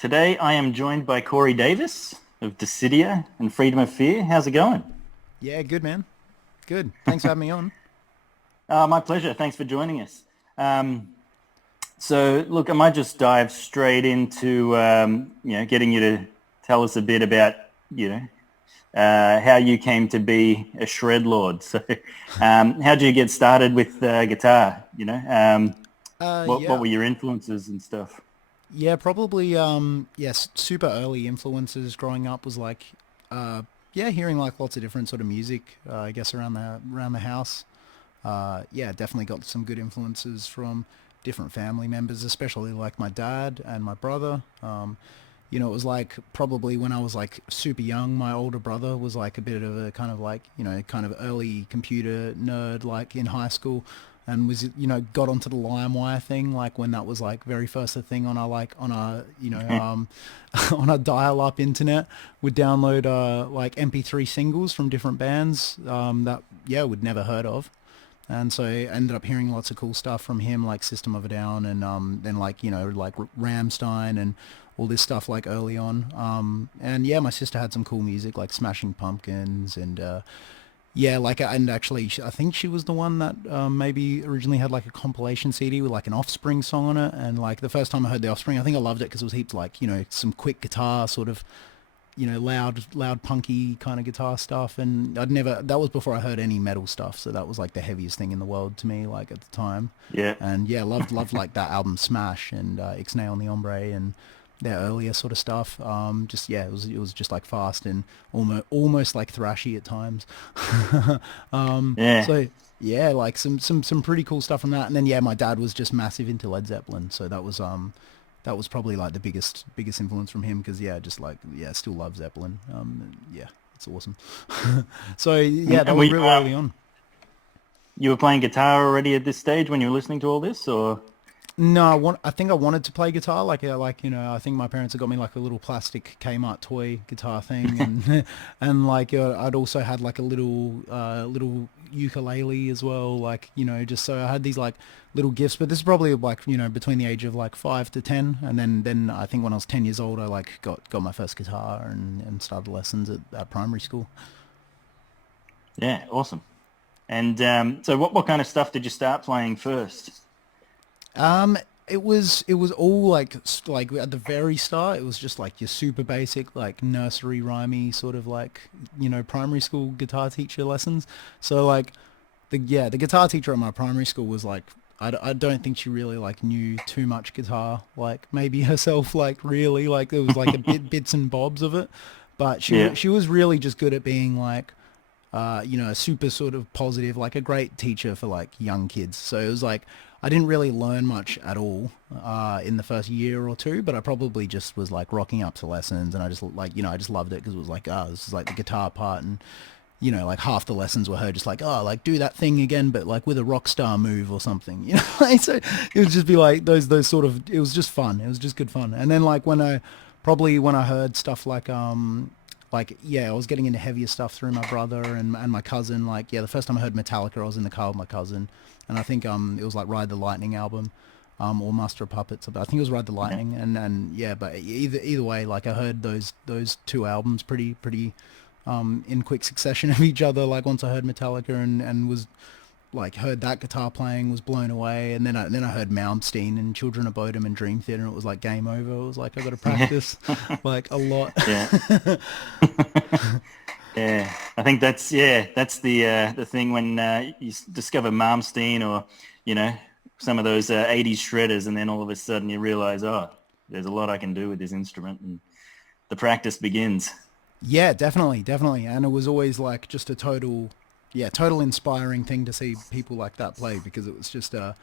Today I am joined by Corey Davis of Dyssidia and Freedom of Fear. How's it going? Yeah, good man. Good. Thanks for having me on. My pleasure. Thanks for joining us. Um, look, I might just dive straight into getting you to tell us a bit about how you came to be a shred lord. How did you get started with guitar? What Yeah, were your influences and stuff? yeah, probably. Yes, super early influences growing up was like, yeah, hearing like lots of different sort of music. I guess around the house. Yeah, definitely got some good influences from different family members, especially like my dad and my brother. It was like probably when I was like super young, my older brother was like a bit of a kind of like, kind of early computer nerd like in high school and was, got onto the LimeWire thing like when that was like very first a thing on our like on our, on our dial-up internet, would download like MP3 singles from different bands that, yeah, we'd never heard of. And so I ended up hearing lots of cool stuff from him, like System of a Down, and then like like Ramstein and all this stuff like early on. And yeah, my sister had some cool music like Smashing Pumpkins and yeah, like and actually I think she was the one that maybe originally had like a compilation CD with like an Offspring song on it. And like the first time I heard the Offspring, I think I loved it because it was heaps like some quick guitar sort of loud, punky kind of guitar stuff. And that was before I heard any metal stuff. So that was like the heaviest thing in the world to me, like at the time. Yeah. And yeah, loved like that album Smash and Ixnay on the Hombre and their earlier sort of stuff. Just, yeah, it was just like fast and almost like thrashy at times. Yeah. So yeah, like some pretty cool stuff from that. And then yeah, my dad was just massive into Led Zeppelin. So that was probably like the biggest influence from him because yeah, just like yeah, still love Zeppelin. Yeah, it's awesome. So yeah, that And was real early on. you were playing guitar already at this stage when you were listening to all this, or? No, I think I wanted to play guitar. Like I think my parents had got me like a little plastic Kmart toy guitar thing, and and like I'd also had like a little ukulele as well. Like just so I had these like little gifts. But this is probably like between the age of like 5 to 10, and then I think when I was 10 years old, I like got my first guitar and started lessons at primary school. Yeah, awesome. And so what kind of stuff did you start playing first? Um, it was all like like at the very start, it was just like your super basic like nursery rhymey sort of like primary school guitar teacher lessons. So like the guitar teacher at my primary school was like I don't think she really like knew too much guitar like maybe herself like really like it was like a bits and bobs of it, but Yeah. she was really just good at being like a super sort of positive, like a great teacher for like young kids. So it was like I didn't really learn much at all in the first year or two, but I probably just was like rocking up to lessons, and I just like I just loved it because it was like this is like the guitar part, and like half the lessons were her just like like do that thing again, but like with a rock star move or something, like, so it would just be like those sort of it was just fun. It was just good fun. And then like when I heard stuff like yeah, I was getting into heavier stuff through my brother and my cousin. Like yeah, the first time I heard Metallica, I was in the car with my cousin, and I think it was like Ride the Lightning album, or Master of Puppets. But I think it was Ride the Yeah. Lightning, and yeah, but either way, like I heard those two albums pretty in quick succession of each other. Like once I heard Metallica and was like heard that guitar playing, was blown away, and then I heard Malmsteen and Children of Bodom and Dream Theater, and it was like game over. It was like I got to Yeah. practice like a lot. Yeah. Yeah. I think that's the thing when discover Malmsteen or you know some of those 80s shredders, and then all of a sudden you realize, oh, there's a lot I can do with this instrument, and the practice begins. Yeah, definitely. And it was always like just a total inspiring thing to see people like that play because it was just, I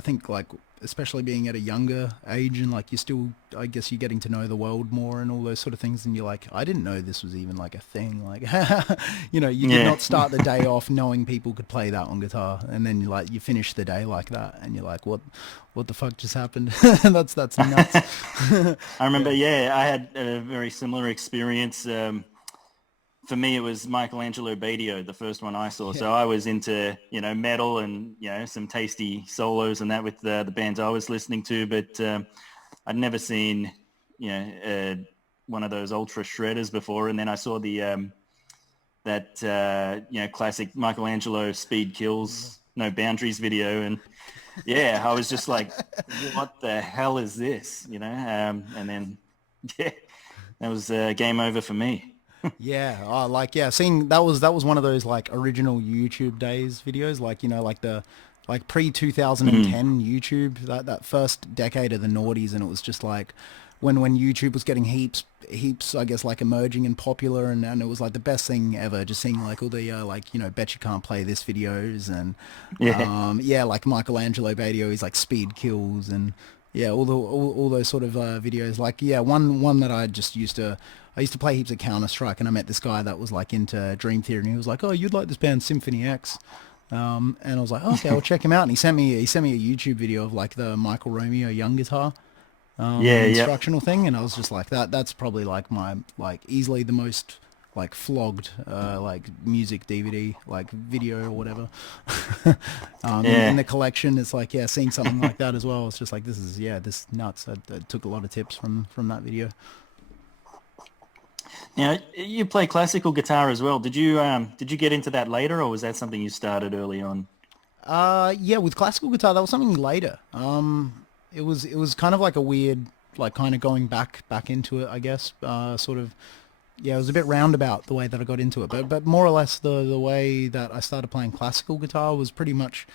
think like, especially being at a younger age and like you're still, I guess you're getting to know the world more and all those sort of things. And you're like, I didn't know this was even like a thing. Like, you did Yeah. not start the day off knowing people could play that on guitar. And then you finish the day like that and you're like, what the fuck just happened? That's nuts. I remember, Yeah. yeah, I had a very similar experience. For me, it was Michelangelo Badio, the first one I saw. Yeah. So I was into, metal and, some tasty solos and that with the bands I was listening to. But I'd never seen one of those ultra shredders before, and then I saw the classic Michelangelo Speed Kills No Boundaries video, and yeah, I was just like, what the hell is this? And then yeah, that was game over for me. Yeah, seeing that was one of those like original YouTube days videos, like like the pre Mm. 2010 YouTube, that first decade of the noughties, and it was just like when YouTube was getting heaps, I guess, like emerging and popular, and it was like the best thing ever, just seeing like all the bet you can't play this videos, and Yeah. like Michelangelo videos, like Speed Kills, and yeah, all those sort of videos. Like one that I used to play heaps of Counter Strike, and I met this guy that was like into Dream Theater, and he was like, "Oh, you'd like this band Symphony X?" And I was like, oh, "Okay, I'll check him out." And he sent me a YouTube video of like the Michael Romeo young guitar Yeah. Yep. instructional thing, and I was just like, that's probably like my like easily the most like flogged like music DVD like video or whatever in Yeah. the collection. It's like, yeah, seeing something like that as well, it's just like, this nuts. I took a lot of tips from that video. Now, you play classical guitar as well. Did you get into that later, or was that something you started early on? Yeah, with classical guitar, that was something later. It was kind of like a weird, like kind of going back into it, I guess. Sort of, yeah, it was a bit roundabout the way that I got into it, but more or less the way that I started playing classical guitar was pretty much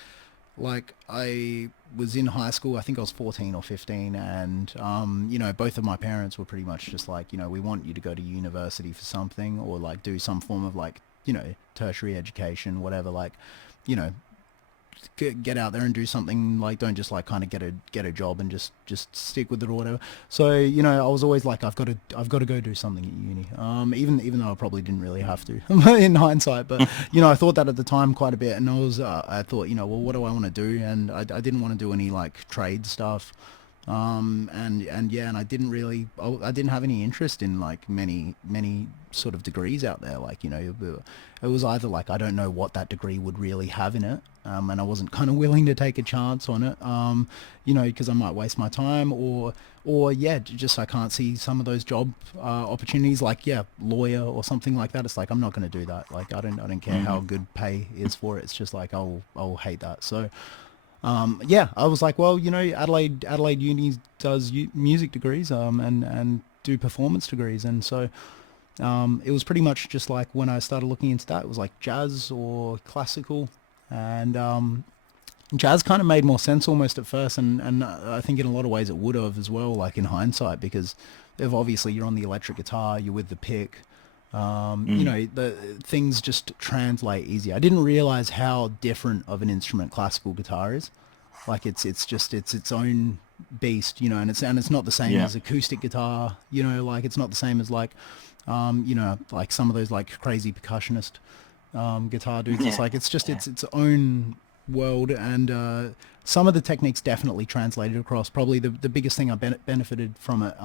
like I was in high school. I think I was 14 or 15, and both of my parents were pretty much just like, we want you to go to university for something, or like do some form of like, tertiary education, whatever, like, you know, get out there and do something. Like, don't just like kind of get a job and just stick with it or whatever. So I was always like, I've got to go do something at uni, even though I probably didn't really have to in hindsight. But I thought that at the time quite a bit, and I thought, well, what do I want to do? And I didn't want to do any like trade stuff. And yeah, and I didn't have any interest in like many sort of degrees out there. Like, it was either like, I don't know what that degree would really have in it. And I wasn't kind of willing to take a chance on it, because I might waste my time, or yeah, just I can't see some of those job opportunities, like, yeah, lawyer or something like that. It's like, I'm not going to do that. Like, I don't care how Hmm. good pay is for it. It's just like, I'll hate that. So yeah, I was like, well, Adelaide Uni does music degrees, and do performance degrees, and so it was pretty much just like when I started looking into that, it was like jazz or classical, and jazz kind of made more sense almost at first, and I think in a lot of ways it would have as well, like in hindsight, because if obviously you're on the electric guitar, you're with the pick, Mm. the things just translate easier. I didn't realize how different of an instrument classical guitar is. Like, it's its own beast, and it's not the same Yeah. as acoustic guitar, like it's not the same as like like some of those like crazy percussionist guitar dudes. It's Yeah. like, it's just Yeah. its own world, and some of the techniques definitely translated across. Probably the biggest thing I benefited from it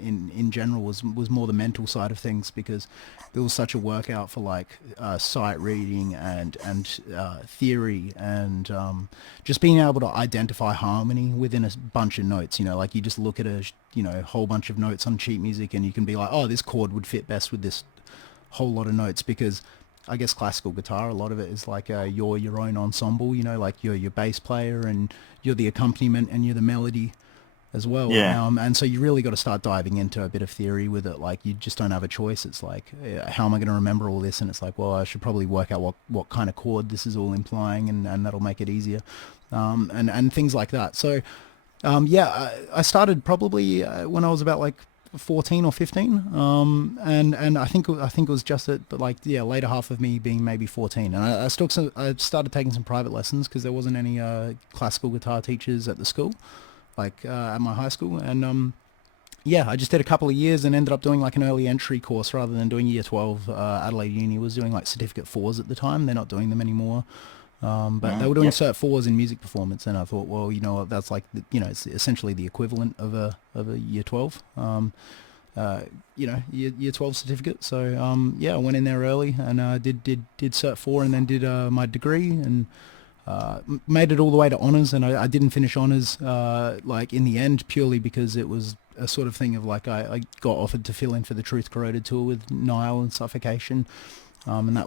in general was more the mental side of things, because it was such a workout for like sight reading and theory, and just being able to identify harmony within a bunch of notes. Like, you just look at a whole bunch of notes on sheet music, and you can be like, oh, this chord would fit best with this whole lot of notes, because I guess classical guitar, a lot of it is like you're your own ensemble, like you're your bass player, and you're the accompaniment, and you're the melody as well. Yeah. And so you really got to start diving into a bit of theory with it. Like, you just don't have a choice. It's like, how am I going to remember all this? And it's like, well, I should probably work out what kind of chord this is all implying, and that'll make it easier. And things like that. So yeah, I started probably when I was about like 14 or 15, and I think it was just at like, yeah, later half of me being maybe 14, and I started taking some private lessons, because there wasn't any classical guitar teachers at the school, like at my high school, and yeah, I just did a couple of years and ended up doing like an early entry course rather than doing year 12. Adelaide Uni was doing like certificate fours at the time. They're not doing them anymore. But they were doing Yep. cert fours in music performance, and I thought, well, what, that's like, it's essentially the equivalent of a year 12, year 12 certificate. So yeah, I went in there early, and did cert four, and then did my degree, and made it all the way to honors, and I didn't finish honors like in the end, purely because it was a sort of thing of like I got offered to fill in for the Truth Corroded tour with Nile and Suffocation, and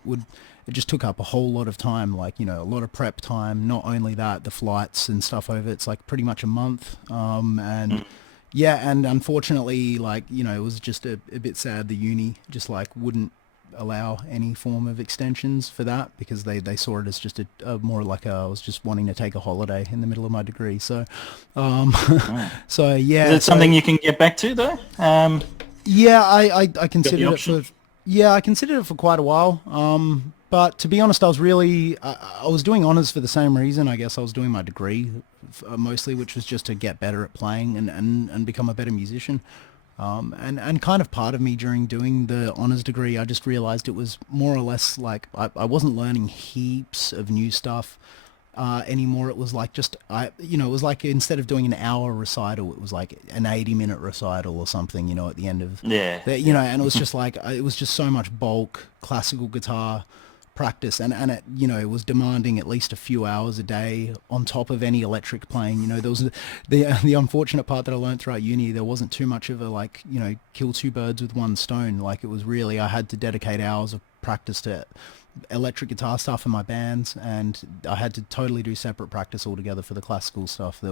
it just took up a whole lot of time, like, you know, a lot of prep time. Not only that, the flights and stuff over, it's like pretty much a month, and yeah, and unfortunately, like, you know, it was just a bit sad. The uni just like wouldn't allow any form of extensions for that because they saw it as just a more like I was just wanting to take a holiday in the middle of my degree. So, Right. so yeah. Is it something you can get back to though? Yeah, I Got the considered it option? for I considered it for quite a while. But to be honest, I was doing honors for the same reason. I guess I was doing my degree mostly, which was just to get better at playing and become a better musician. And kind of part of me during doing the honors degree, I just realized it was more or less like I wasn't learning heaps of new stuff anymore. It was like it was like instead of doing an hour recital, it was like an 80-minute recital or something, you know, at the end of Yeah, the, you yeah, know, and it was just like, it was just so much bulk classical guitar practice, and it, you know, it was demanding at least a few hours a day on top of any electric playing. You know, there was the unfortunate part that I learned throughout uni. There wasn't too much of a, like, you know, kill two birds with one stone. Like, it was really, I had to dedicate hours of practice to electric guitar stuff in my bands, and I had to totally do separate practice altogether for the classical stuff.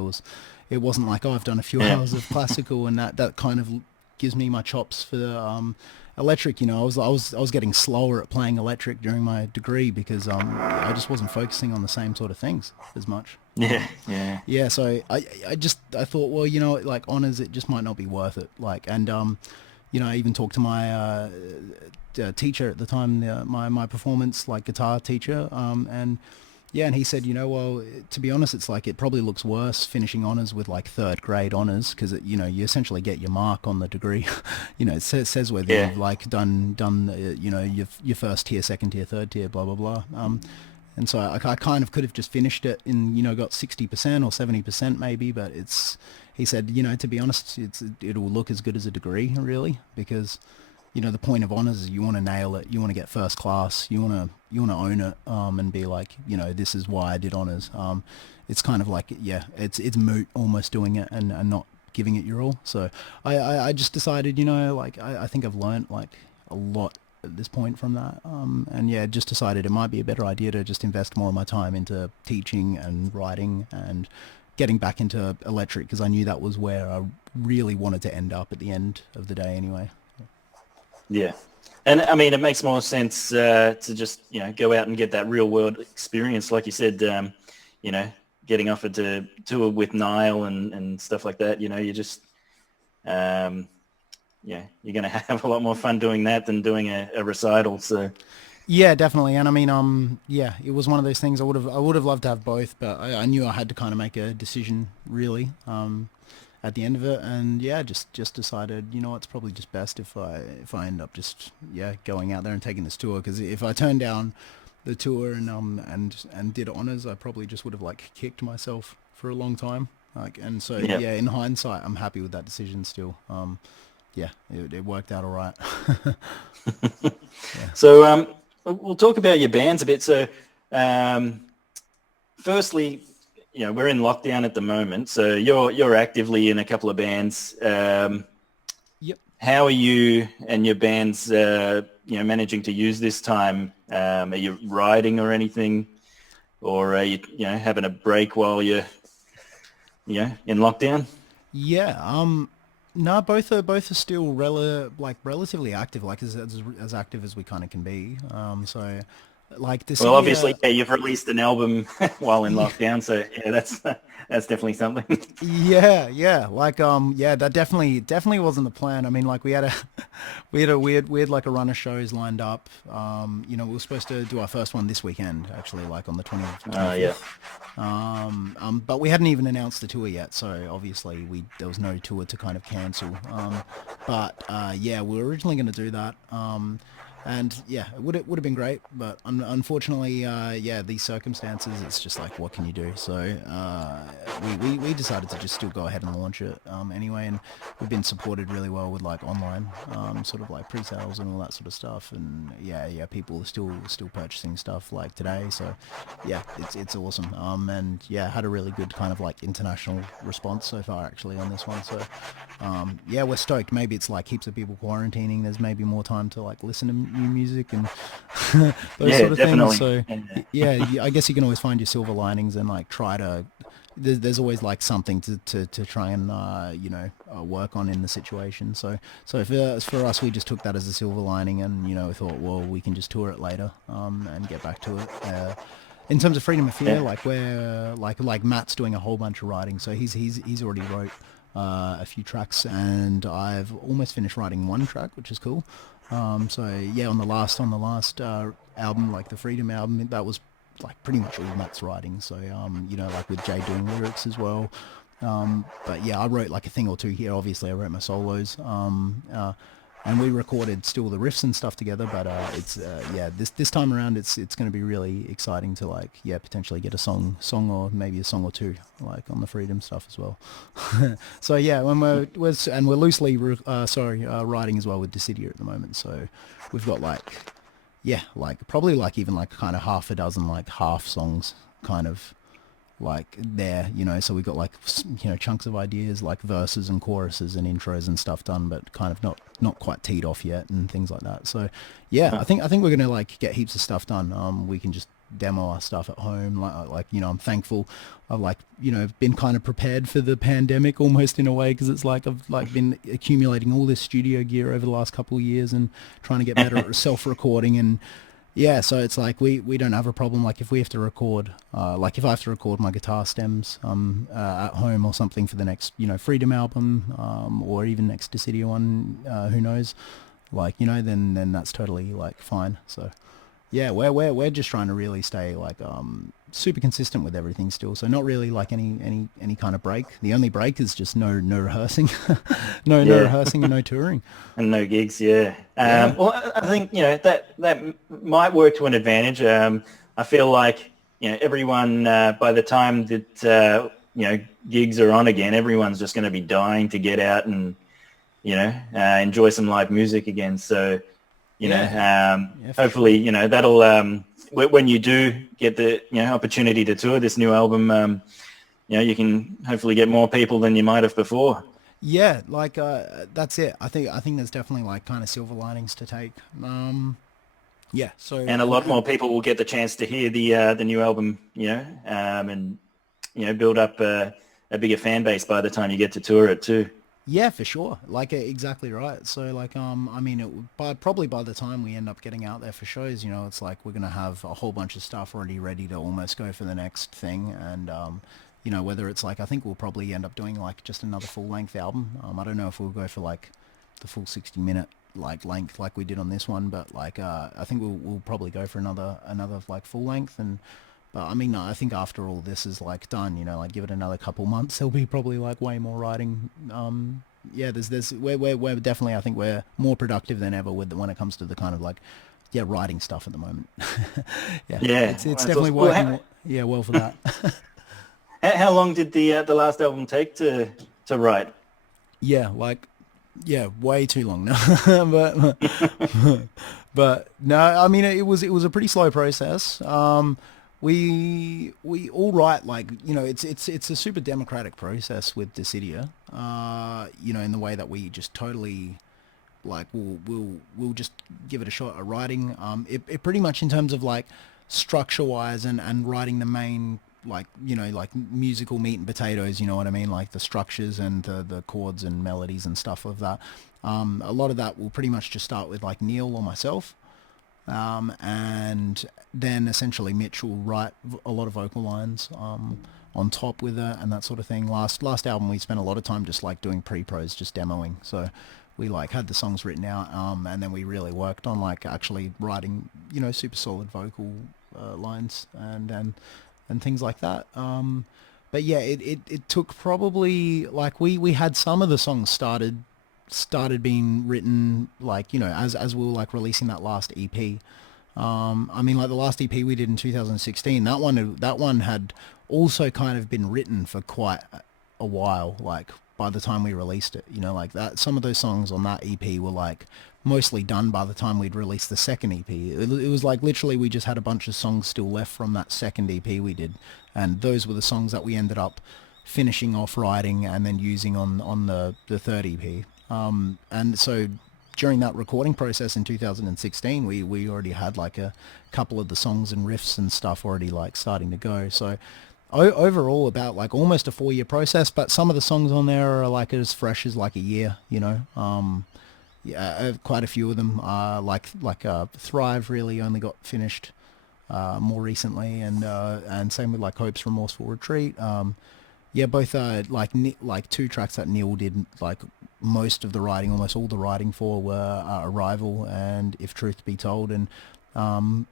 It wasn't like, oh, I've done a few yeah, hours of classical and that kind of gives me my chops for the electric. You know, I was getting slower at playing electric during my degree because I just wasn't focusing on the same sort of things as much. yeah, yeah, Yeah, so I thought, well, you know, like honors, it just might not be worth it. Like, and you know, I even talked to my teacher at the time, my performance like guitar teacher, and yeah, and he said, you know, well, to be honest, it's like it probably looks worse finishing honors with like third grade honors because, you know, you essentially get your mark on the degree. You know, it says whether yeah, you've like done you know, your first tier, second tier, third tier, blah blah blah. And so I kind of could have just finished it in, you know, got 60% or 70% maybe, but he said, you know, to be honest, it'll look as good as a degree really because, you know, the point of honors is you want to nail it, you want to get first class, you want to own it, and be like, you know, this is why I did honors. It's kind of like, yeah, it's moot almost doing it and not giving it your all. So I just decided, you know, like I think I've learnt like a lot at this point from that, and yeah, just decided it might be a better idea to just invest more of my time into teaching and writing and getting back into electric because I knew that was where I really wanted to end up at the end of the day anyway. yeah. And I mean, it makes more sense to just, you know, go out and get that real world experience, like you said. You know, getting offered to tour with Nile and stuff like that. You know, you just yeah, you're going to have a lot more fun doing that than doing a recital. So Yeah, definitely. And I mean, yeah, it was one of those things I would have loved to have both, but I knew I had to kind of make a decision really, at the end of it. And yeah, just decided, you know, it's probably just best if I end up just, yeah, going out there and taking this tour. Because if I turned down the tour and did honors, I probably just would have like kicked myself for a long time. Like, and so yeah. yeah, in hindsight, I'm happy with that decision still. Yeah, it worked out all right. Yeah. So we'll talk about your bands a bit. So um, firstly, you know, we're in lockdown at the moment, so you're actively in a couple of bands. Yep. How are you and your bands, you know, managing to use this time? Are you writing or anything, or are you, you know, having a break while you're, you know, in lockdown? Yeah. No, both are still relatively active, like as active as we kind of can be. So, like Well, obviously, Dyssidia. yeah, you've released an album while in lockdown, so yeah, that's definitely something. Yeah, yeah, like yeah, that definitely wasn't the plan. I mean, like we had like a run of shows lined up. You know, we were supposed to do our first one this weekend, actually, like on the 20th, Yeah, 25th. But we hadn't even announced the tour yet, so obviously there was no tour to kind of cancel. But yeah, we were originally going to do that. And yeah, it would have been great, but unfortunately, yeah, these circumstances, it's just like, what can you do? So we decided to just still go ahead and launch it anyway, and we've been supported really well with like online sort of like pre-sales and all that sort of stuff, and yeah, people are still purchasing stuff like today. So yeah, it's awesome. And yeah, had a really good kind of like international response so far actually on this one. So yeah, we're stoked. Maybe it's like heaps of people quarantining. There's maybe more time to like listen to new music and those Yeah, sort of things. definitely. So Yeah. yeah, I guess you can always find your silver linings and like try to. There's always like something to try and work on in the situation. So for us, we just took that as a silver lining, and we thought, well, we can just tour it later and get back to it. In terms of freedom of fear, Yeah. like we're like Matt's doing a whole bunch of writing, so he's already wrote a few tracks, and I've almost finished writing one track, which is cool. So yeah, on the last album, like the Freedom album, that was like pretty much all Matt's writing. So like with Jay doing lyrics as well. But yeah, I wrote like a thing or two here. Obviously, I wrote my solos. And we recorded still the riffs and stuff together. But it's yeah, this time around, it's going to be really exciting to like potentially get a song or maybe a song or two like on the Freedom stuff as well. So yeah, when we're loosely writing as well with Dyssidia at the moment. So we've got like like probably like even like kind of half a dozen like half songs kind of like there, so we got like chunks of ideas like verses and choruses and intros and stuff done, but kind of not quite teed off yet and things like that. So yeah, I think we're gonna like get heaps of stuff done. We can just demo our stuff at home. Like I'm thankful. I've like been kind of prepared for the pandemic almost in a way, because it's like I've like been accumulating all this studio gear over the last couple of years and trying to get better at self-recording. And yeah, so it's like we don't have a problem. Like if we have to record, like if I have to record my guitar stems at home or something for the next Freedom album, or even next Dyssidia one, who knows, like then that's totally like fine. So yeah, we're just trying to really stay like super consistent with everything still. So not really like any kind of break. The only break is just no rehearsing, no Yeah. rehearsing and no touring. And no gigs, yeah. Yeah. Well, I think that might work to an advantage. I feel like everyone by the time that gigs are on again, everyone's just going to be dying to get out and enjoy some live music again. So Yeah. Yeah, for hopefully sure. that'll when you do get the opportunity to tour this new album, you can hopefully get more people than you might have before. Yeah, like that's it. I think there's definitely like kind of silver linings to take. Yeah. So And a lot more people will get the chance to hear the new album, and build up a bigger fan base by the time you get to tour it too. yeah, for sure. Like exactly right. So like I mean, probably by the time we end up getting out there for shows, it's like we're gonna have a whole bunch of stuff already ready to almost go for the next thing. And whether it's like, I think we'll probably end up doing like just another full length album. I don't know if we'll go for like the full 60-minute like length like we did on this one, but like I think we'll probably go for another like full length. And but I mean, I think after all this is like done, like give it another couple months, there'll be probably like way more writing. Yeah, we're definitely, I think we're more productive than ever with when it comes to the kind of like writing stuff at the moment. Yeah, Yeah, it's that's definitely awesome. Well, working. Yeah, well for that. how long did the last album take to write? Yeah, like way too long now. But no, I mean it was a pretty slow process. We all write like it's a super democratic process with Dissidia. In the way that we just totally like we'll just give it a shot at writing. It pretty much in terms of like structure wise and writing the main like like musical meat and potatoes, you know what I mean, like the structures and the chords and melodies and stuff of that. A lot of that will pretty much just start with like Neil or myself, and then essentially Mitch will write a lot of vocal lines on top with it and that sort of thing. Last album we spent a lot of time just like doing pre-pros, just demoing. So we like had the songs written out, and then we really worked on like actually writing super solid vocal lines and things like that. But yeah, it took probably like we had some of the songs started started being written like, as we were like releasing that last EP. I mean, like the last EP we did in 2016, that one had also kind of been written for quite a while. Like by the time we released it, like that. Some of those songs on that EP were like mostly done by the time we'd released the second EP. It was like literally we just had a bunch of songs still left from that second EP we did, and those were the songs that we ended up finishing off writing and then using on the third EP. And so during that recording process in 2016, we already had like a couple of the songs and riffs and stuff already like starting to go. So overall about like almost a 4-year process, but some of the songs on there are like as fresh as like a year, yeah, quite a few of them are like Thrive really only got finished more recently, and same with like Hope's Remorseful Retreat. Yeah, both like 2 tracks that Neil did like most of the writing, almost all the writing for were Arrival and If Truth Be Told, and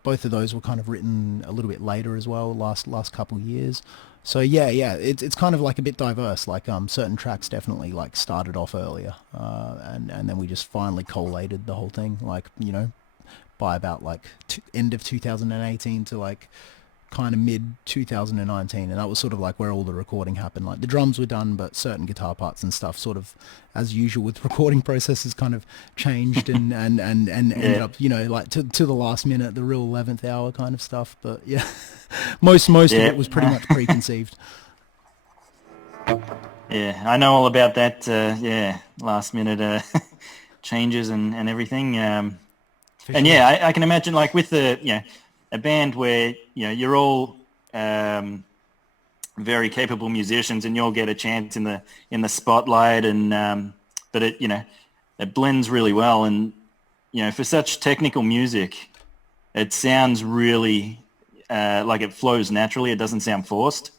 both of those were kind of written a little bit later as well, last couple of years. So yeah, it's kind of like a bit diverse. Like certain tracks definitely like started off earlier, and then we just finally collated the whole thing, like by about like end of 2018 to like kind of mid 2019, and that was sort of like where all the recording happened. Like the drums were done, but certain guitar parts and stuff, sort of as usual with recording processes, kind of changed and ended up like to the last minute, the real 11th hour kind of stuff. But yeah, most of it was pretty much preconceived. Yeah, I know all about that. Last minute changes and everything. And Sure. yeah, I can imagine like with a band where you're all very capable musicians and you'll get a chance in the spotlight, and but it blends really well, and for such technical music it sounds really like it flows naturally. It doesn't sound forced.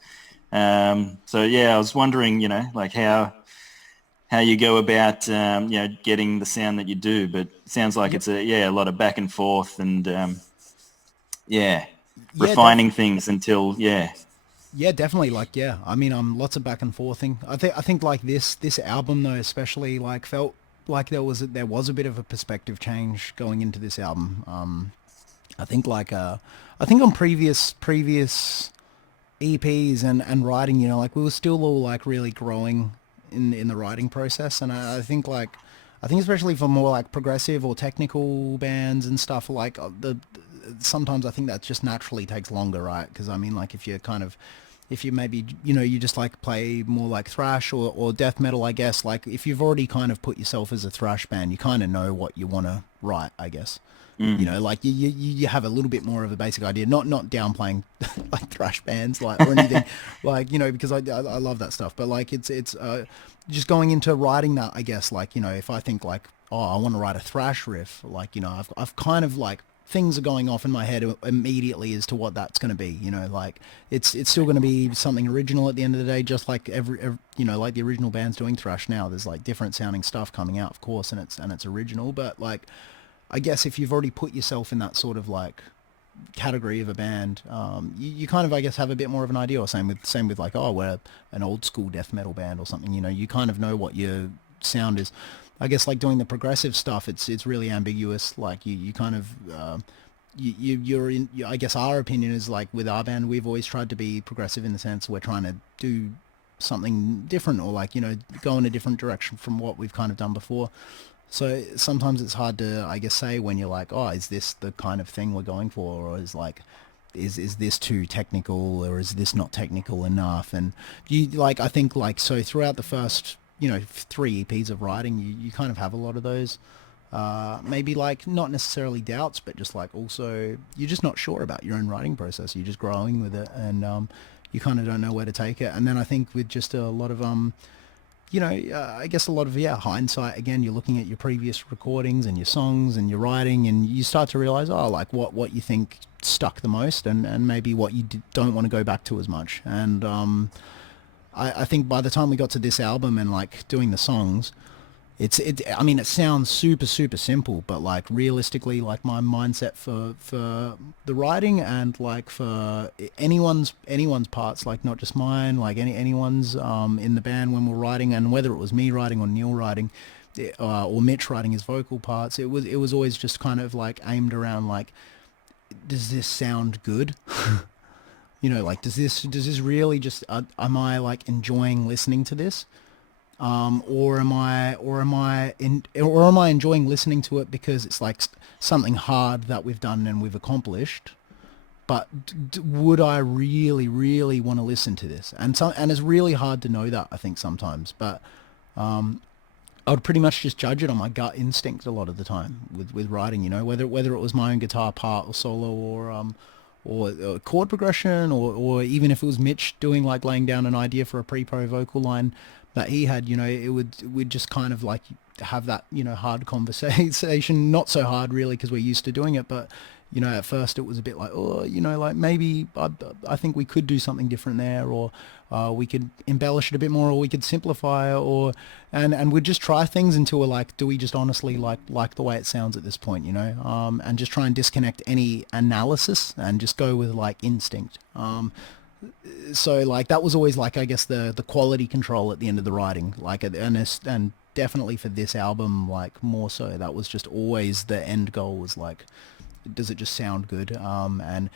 So yeah, I was wondering like how you go about getting the sound that you do, but it sounds like it's a lot of back and forth and refining things until Yeah, definitely. Like, I mean, lots of back and forthing. I think like this album though, especially like felt like there was a bit of a perspective change going into this album. I think like I think on previous EPs and writing, like we were still all like really growing in the writing process, and I think especially for more like progressive or technical bands and stuff, like sometimes I think that just naturally takes longer, right? Because I mean, like if you maybe you just like play more like thrash or death metal, I guess, like if you've already kind of put yourself as a thrash band, you kind of know what you want to write, I guess. Like you have a little bit more of a basic idea, not downplaying like thrash bands like or anything like because I love that stuff, but like it's just going into writing that, I guess, like if I think like, oh, I want to write a thrash riff, like I've kind of like things are going off in my head immediately as to what that's going to be, like it's still going to be something original at the end of the day, just like every like the original bands doing thrash now. There's like different sounding stuff coming out, of course, and it's original, but like I guess if you've already put yourself in that sort of like category of a band, you kind of, I guess, have a bit more of an idea. Or same with like, oh, we're an old school death metal band or something. You kind of know what your sound is. I guess like doing the progressive stuff, it's really ambiguous. Like you kind of you're in. I guess our opinion is like with our band, we've always tried to be progressive in the sense we're trying to do something different, or like go in a different direction from what we've kind of done before. So sometimes it's hard to, I guess, say when you're like, oh, is this the kind of thing we're going for, or is like, is this too technical, or is this not technical enough? And you like, I think like, so throughout the first, 3 EPs of writing, you kind of have a lot of those, maybe like not necessarily doubts, but just like also you're just not sure about your own writing process. You're just growing with it, and you kind of don't know where to take it. And then I think with just a lot of I guess a lot of hindsight. Again, you're looking at your previous recordings and your songs and your writing, and you start to realize, oh, like what you think stuck the most, and maybe what you don't want to go back to as much. And I think by the time we got to this album and like doing the songs, I mean, it sounds super simple, but like realistically, like my mindset for the writing and like for anyone's parts, like not just mine, like anyone's in the band when we're writing, and whether it was me writing or Neil writing, or Mitch writing his vocal parts, it was always just kind of like aimed around like, does this sound good? Like does this really just am I like enjoying listening to this? Or am I enjoying listening to it because it's like something hard that we've done and we've accomplished? But would I really, really want to listen to this? And it's really hard to know that, I think, sometimes. But I would pretty much just judge it on my gut instinct a lot of the time with writing. Whether it was my own guitar part or solo or chord progression, or even if it was Mitch doing like laying down an idea for a pre-pro vocal line that he had. We'd just kind of like have that hard conversation. Not so hard really because we're used to doing it, but at first it was a bit like, oh, like maybe I think we could do something different there, or we could embellish it a bit more, or we could simplify it, and we'd just try things until we're like, do we just honestly like the way it sounds at this point, and just try and disconnect any analysis and just go with like instinct. So like that was always like, I guess, the quality control at the end of the writing, like, and definitely for this album, like more so, that was just always the end goal, was like, does it just sound good? And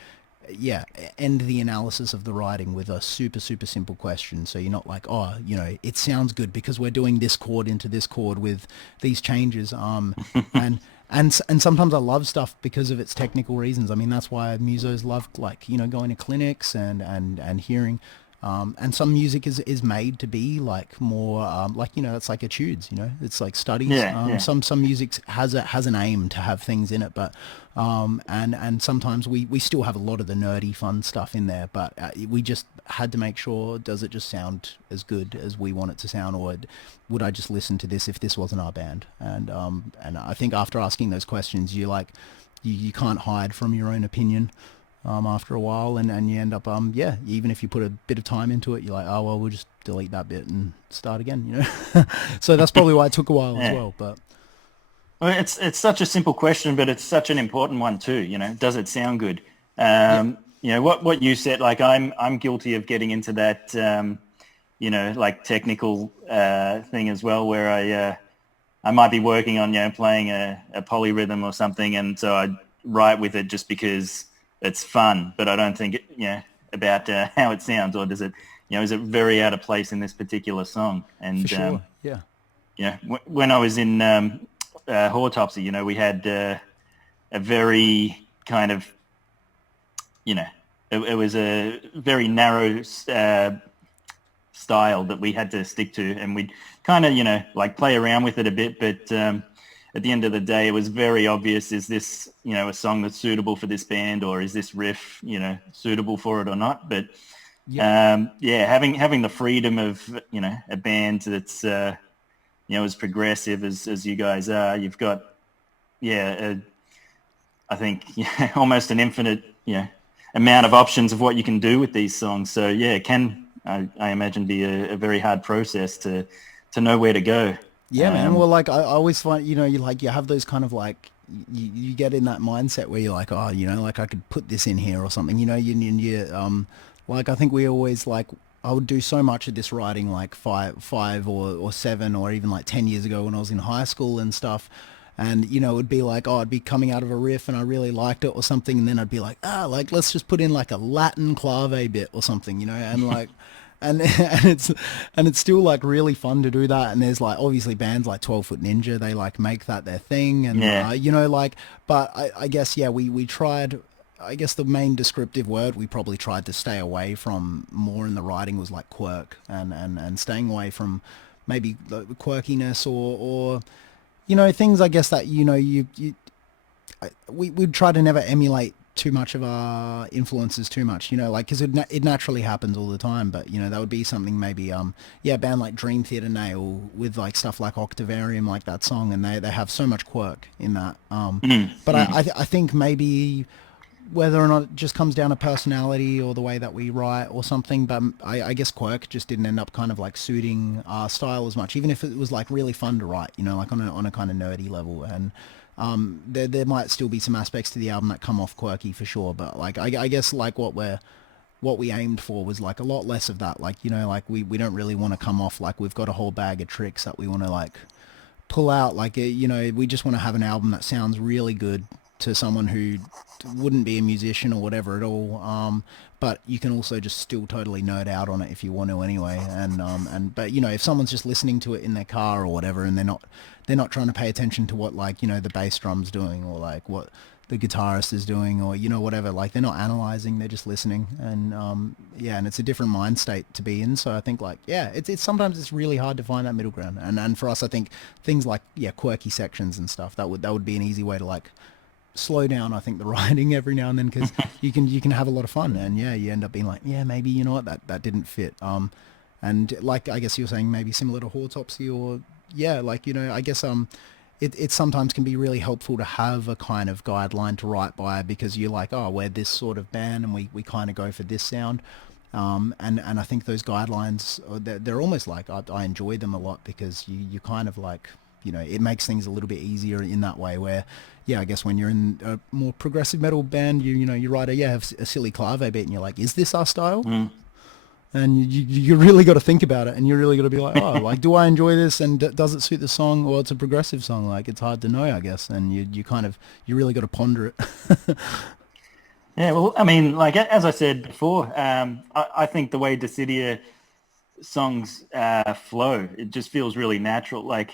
yeah, end the analysis of the writing with a super, super simple question. So you're not like, oh, it sounds good because we're doing this chord into this chord with these changes. And sometimes I love stuff because of its technical reasons. I mean, that's why musos love, like, going to clinics and hearing. And some music is made to be like more like, it's like etudes, it's like studies. Yeah. Some music has an aim to have things in it, but and sometimes we still have a lot of the nerdy fun stuff in there, but we just had to make sure, does it just sound as good as we want it to sound, or would I just listen to this if this wasn't our band? And I think after asking those questions, you can't hide from your own opinion. After a while, and you end up, even if you put a bit of time into it, you're like, oh, well, we'll just delete that bit and start again, So that's probably why it took a while as well. But well, it's such a simple question, but it's such an important one too. Does it sound good? What you said, like I'm guilty of getting into that, like technical thing as well, where I might be working on playing a polyrhythm or something, and so I write with it just because it's fun, but I don't think about how it sounds, or does it, is it very out of place in this particular song? And for sure, yeah. When I was in Autopsy, we had a very kind of, it was a very narrow style that we had to stick to, and we'd kind of, like play around with it a bit, but at the end of the day, it was very obvious, is this, a song that's suitable for this band, or is this riff, suitable for it or not? But having the freedom of, a band that's, as progressive as you guys are, you've got, I think, almost an infinite, amount of options of what you can do with these songs. So it can, I imagine, be a very hard process to know where to go. Yeah, man. Well, like I always find, you have those kind of like, you get in that mindset where you're like, oh, like I could put this in here or something, like I think we always like, I would do so much of this writing like five or 7 or even like 10 years ago when I was in high school and stuff. And, it would be like, oh, I'd be coming out of a riff and I really liked it or something. And then I'd be like, like, let's just put in like a Latin clave bit or something, and like, and it's still like really fun to do that. And there's like obviously bands like 12 Foot Ninja, they like make that their thing, and but I guess we tried. I guess the main descriptive word we probably tried to stay away from more in the writing was like quirk, and staying away from maybe the quirkiness or things, I guess, that we'd try to never emulate too much of our influences too much, like, because it naturally happens all the time, but that would be something maybe a band like Dream Theater Nail with like stuff like Octavarium, like that song, and they have so much quirk in that, but I think maybe whether or not it just comes down to personality or the way that we write or something, but I guess quirk just didn't end up kind of like suiting our style as much, even if it was like really fun to write, like on a kind of nerdy level. And there might still be some aspects to the album that come off quirky for sure, but like I guess like what we aimed for was like a lot less of that, like like we don't really want to come off like we've got a whole bag of tricks that we want to like pull out like we just want to have an album that sounds really good to someone who wouldn't be a musician or whatever at all. But you can also just still totally nerd out on it if you want to anyway. And but if someone's just listening to it in their car or whatever, and they're not trying to pay attention to what like the bass drum's doing or like what the guitarist is doing or whatever, like they're not analyzing, they're just listening. And and it's a different mind state to be in. So I think like it's sometimes it's really hard to find that middle ground. And for us, I think things like quirky sections and stuff, that would be an easy way to like slow down, I think, the writing every now and then, because you can have a lot of fun. And you end up being like, maybe that didn't fit. And like I guess you're saying maybe similar to Autopsy, or like I guess it sometimes can be really helpful to have a kind of guideline to write by, because you're like, oh, we're this sort of band and we kind of go for this sound. And I think those guidelines, they're almost like, I enjoy them a lot, because you kind of like, it makes things a little bit easier in that way, where, I guess when you're in a more progressive metal band, you write a silly clave beat and you're like, is this our style? Mm. And you really got to think about it, and you really got to be like, oh, like, do I enjoy this, and does it suit the song? Well, it's a progressive song, like it's hard to know, I guess, and you really got to ponder it. Yeah, well, I mean, like as I said before, I think the way Dyssidia songs flow, it just feels really natural. Like,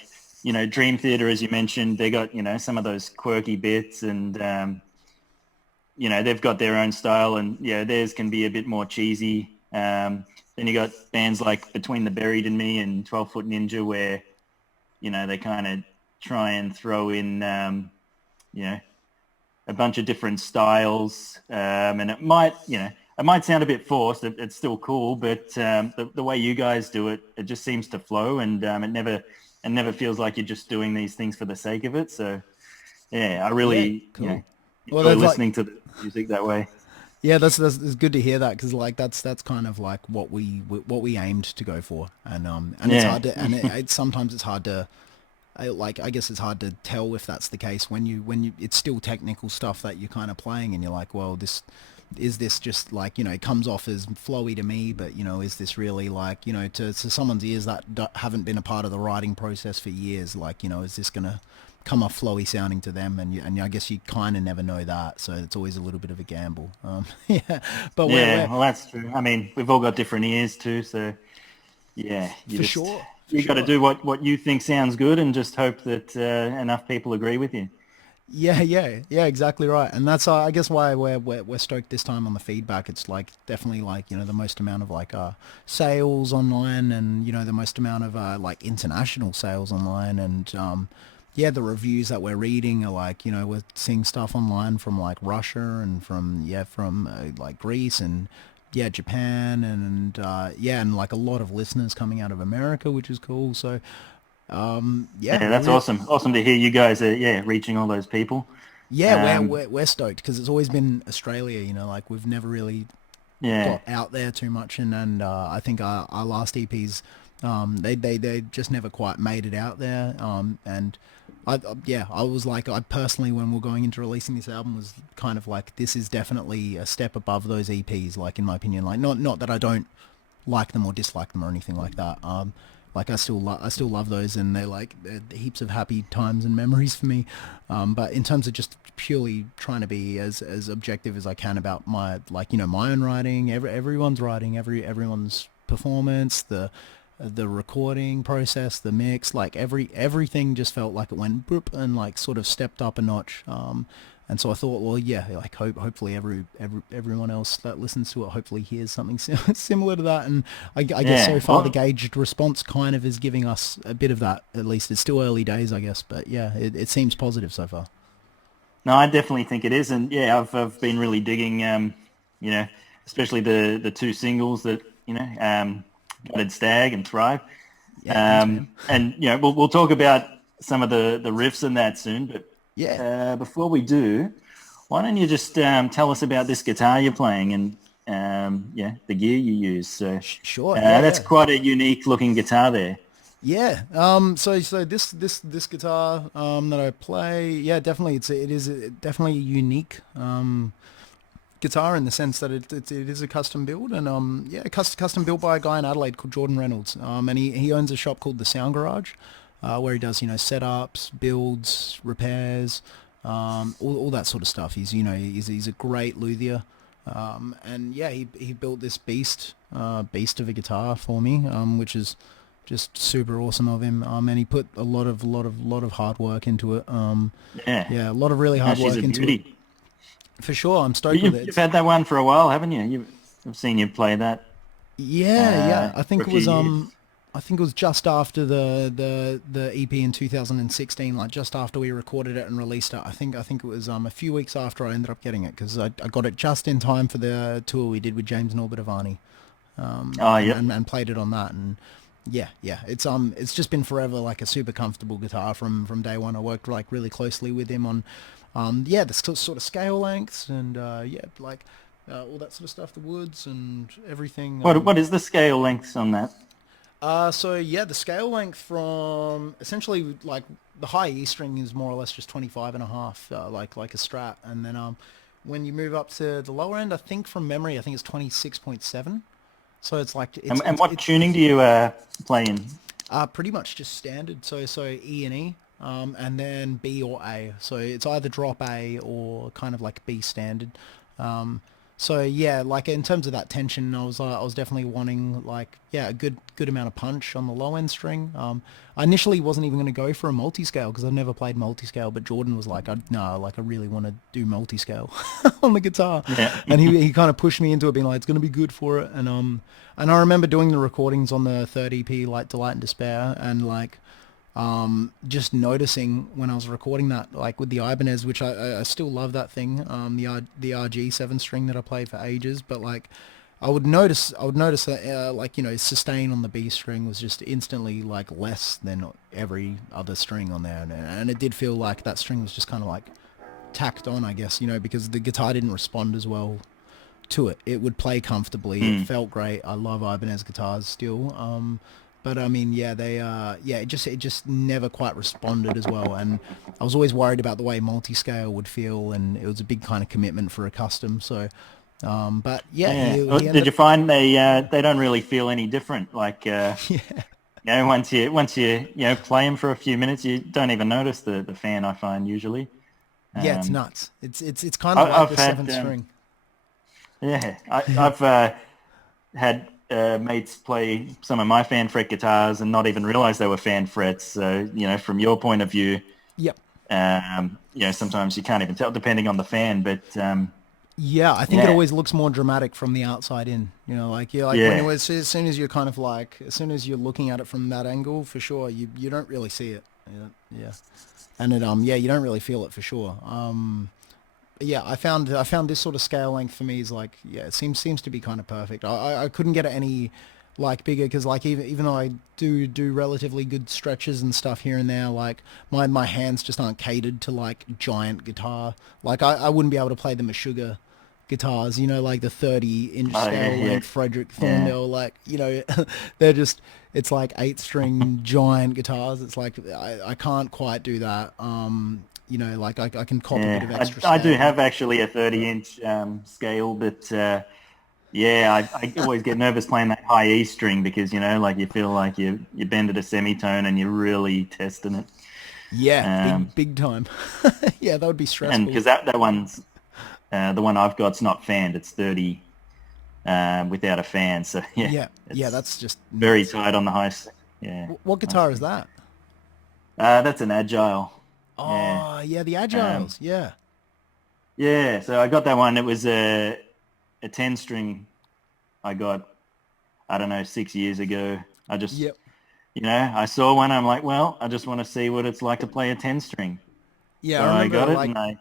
Dream Theater, as you mentioned, they got, some of those quirky bits, and, they've got their own style, and theirs can be a bit more cheesy. Then you got bands like Between the Buried and Me and 12 Foot Ninja, where, they kind of try and throw in, a bunch of different styles, and it might sound a bit forced. It's still cool, but the way you guys do it, it just seems to flow, and it never feels like you're just doing these things for the sake of it. So, I really, cool. enjoy listening to the music that way. Yeah, that's good to hear that, because like that's kind of like what we aimed to go for, and it's hard to, and sometimes it's hard to. I guess it's hard to tell if that's the case when you it's still technical stuff that you're kind of playing, and you're like, well, this just like, it comes off as flowy to me, but is this really like, to someone's ears that haven't been a part of the writing process for years, like, is this gonna come off flowy sounding to them? And I guess you kind of never know that, so it's always a little bit of a gamble. But well, that's true. I mean, we've all got different ears too, so you got to do what you think sounds good, and just hope that enough people agree with you. Yeah, exactly right. And that's I guess why we're stoked this time on the feedback. It's like definitely like, the most amount of like sales online, and the most amount of like international sales online, and the reviews that we're reading are like, we're seeing stuff online from like Russia, and from like Greece, and Japan, and and like a lot of listeners coming out of America, which is cool. So that's awesome. Awesome to hear you guys are reaching all those people. We're stoked, because it's always been Australia, like we've never really got out there too much, and I think our last EPs, they just never quite made it out there, and I was like, I personally, when we're going into releasing this album, was kind of like, this is definitely a step above those EPs, like, in my opinion. Like, not that I don't like them or dislike them or anything like that. Like I still love those, and they're heaps of happy times and memories for me. But in terms of just purely trying to be as objective as I can about my my own writing, everyone's writing, everyone's performance, the recording process, the mix, like everything just felt like it went boop and like sort of stepped up a notch. And so I thought, well, like hopefully everyone else that listens to it hopefully hears something similar to that. And I guess so far the gauged response kind of is giving us a bit of that. At least it's still early days, I guess, but it seems positive so far. No, I definitely think it is, and I've been really digging, especially the two singles that Gutted Stag and Thrive. And we'll talk about some of the riffs and that soon, but before we do, why don't you just tell us about this guitar you're playing, and the gear you use. So sure, that's quite a unique looking guitar there. So this guitar that I play, definitely it is definitely a unique guitar, in the sense that it is a custom build, and custom built by a guy in Adelaide called Jordan Reynolds, and he owns a shop called the Sound Garage, where he does, setups, builds, repairs, all that sort of stuff. He's a great luthier. And yeah, he built this beast of a guitar for me, which is just super awesome of him. And he put a lot of hard work into it. Yeah. Yeah, a lot of really No, hard she's work a into it. beauty. For sure, I'm But stoked with you've, it. you've had that one for a while, haven't you? I've seen you play that Yeah. for a few years. I think it was just after the EP in 2016, like just after we recorded it and released it. I think it was a few weeks after I ended up getting it because I got it just in time for the tour we did with James Norbert Avani. Oh, and, yep. and and played it on that. And yeah, it's just been forever like a super comfortable guitar from day one. I worked like really closely with him on the sort of scale lengths and all that sort of stuff, the woods and everything. What is the scale lengths on that? So yeah, the scale length from essentially like the high E string is more or less just 25 and a half, like a Strat, and then when you move up to the lower end, I think from memory, I think it's 26.7. So it's like And what tuning do you play in? pretty much just standard. So E and E, and then B or A. So it's either drop A or kind of like B standard. Um, so yeah, like in terms of that tension, I was definitely wanting like a good amount of punch on the low end string. I initially wasn't even going to go for a multi-scale because I've never played multi-scale, but Jordan was like, no, like I really want to do multi-scale on the guitar, Yeah. and he kind of pushed me into it, being like, it's going to be good for it, and I remember doing the recordings on the third EP, like Delight and Despair, and like just noticing when I was recording that, like with the Ibanez, which I still love that thing, the RG 7 string that I played for ages, but like I would notice that sustain on the B string was just instantly like less than every other string on there, and it did feel like that string was just kind of like tacked on, I guess, because the guitar didn't respond as well to it. It would play comfortably. It Mm. felt great. I love Ibanez guitars still. But I mean, it just never quite responded as well. And I was always worried about the way multi-scale would feel, and it was a big kind of commitment for a custom. So, but yeah, Yeah. he Did ended you up. find they don't really feel any different? Like once you play them for a few minutes, you don't even notice the fan. I find usually. Yeah, it's Um, nuts. It's kind of like I've the had seventh string. yeah, I've had mates play some of my fan fret guitars and not even realize they were fan frets. So from your point of view, Yep. sometimes you can't even tell depending on the fan. But Yeah, I think it yeah, always looks more dramatic from the outside in. Like when it yeah, was as soon as you're kind of like as soon as you're looking at it from that angle, for sure, you don't really see it. Yeah. And you don't really feel it for sure. Yeah, I found this sort of scale length for me is like it seems to be kind of perfect. I couldn't get it any like bigger because like even though I do relatively good stretches and stuff here and there, like my hands just aren't catered to like giant guitar. Like I wouldn't be able to play the Meshuggah guitars, like the 30-inch oh yeah, scale yeah, length Frederick yeah, Thornhill, like they're just it's like 8 string giant guitars. It's like I can't quite do that. Like I can cop a bit yeah. of extra I do scale. have actually a 30-inch scale, but yeah, I always get nervous playing that high E string because like you feel like you bend at a semitone and you're really testing it. Yeah, Um, big time. Yeah, that would be and stressful. because that one's the one I've got's not fanned; it's 30 without a fan. So yeah, Yeah, it's that's just very nuts. tight on the yeah, What high guitar is strings. that? That's an agile. Yeah. Oh, yeah, the Um, Agiles. Yeah. yeah, so I got that one. It was a 10 string I got, I don't know, 6 years ago. I just, Yep. I saw one. I'm like, well, I just want to see what it's like to play a 10 string. Yeah, I So I remember got it like and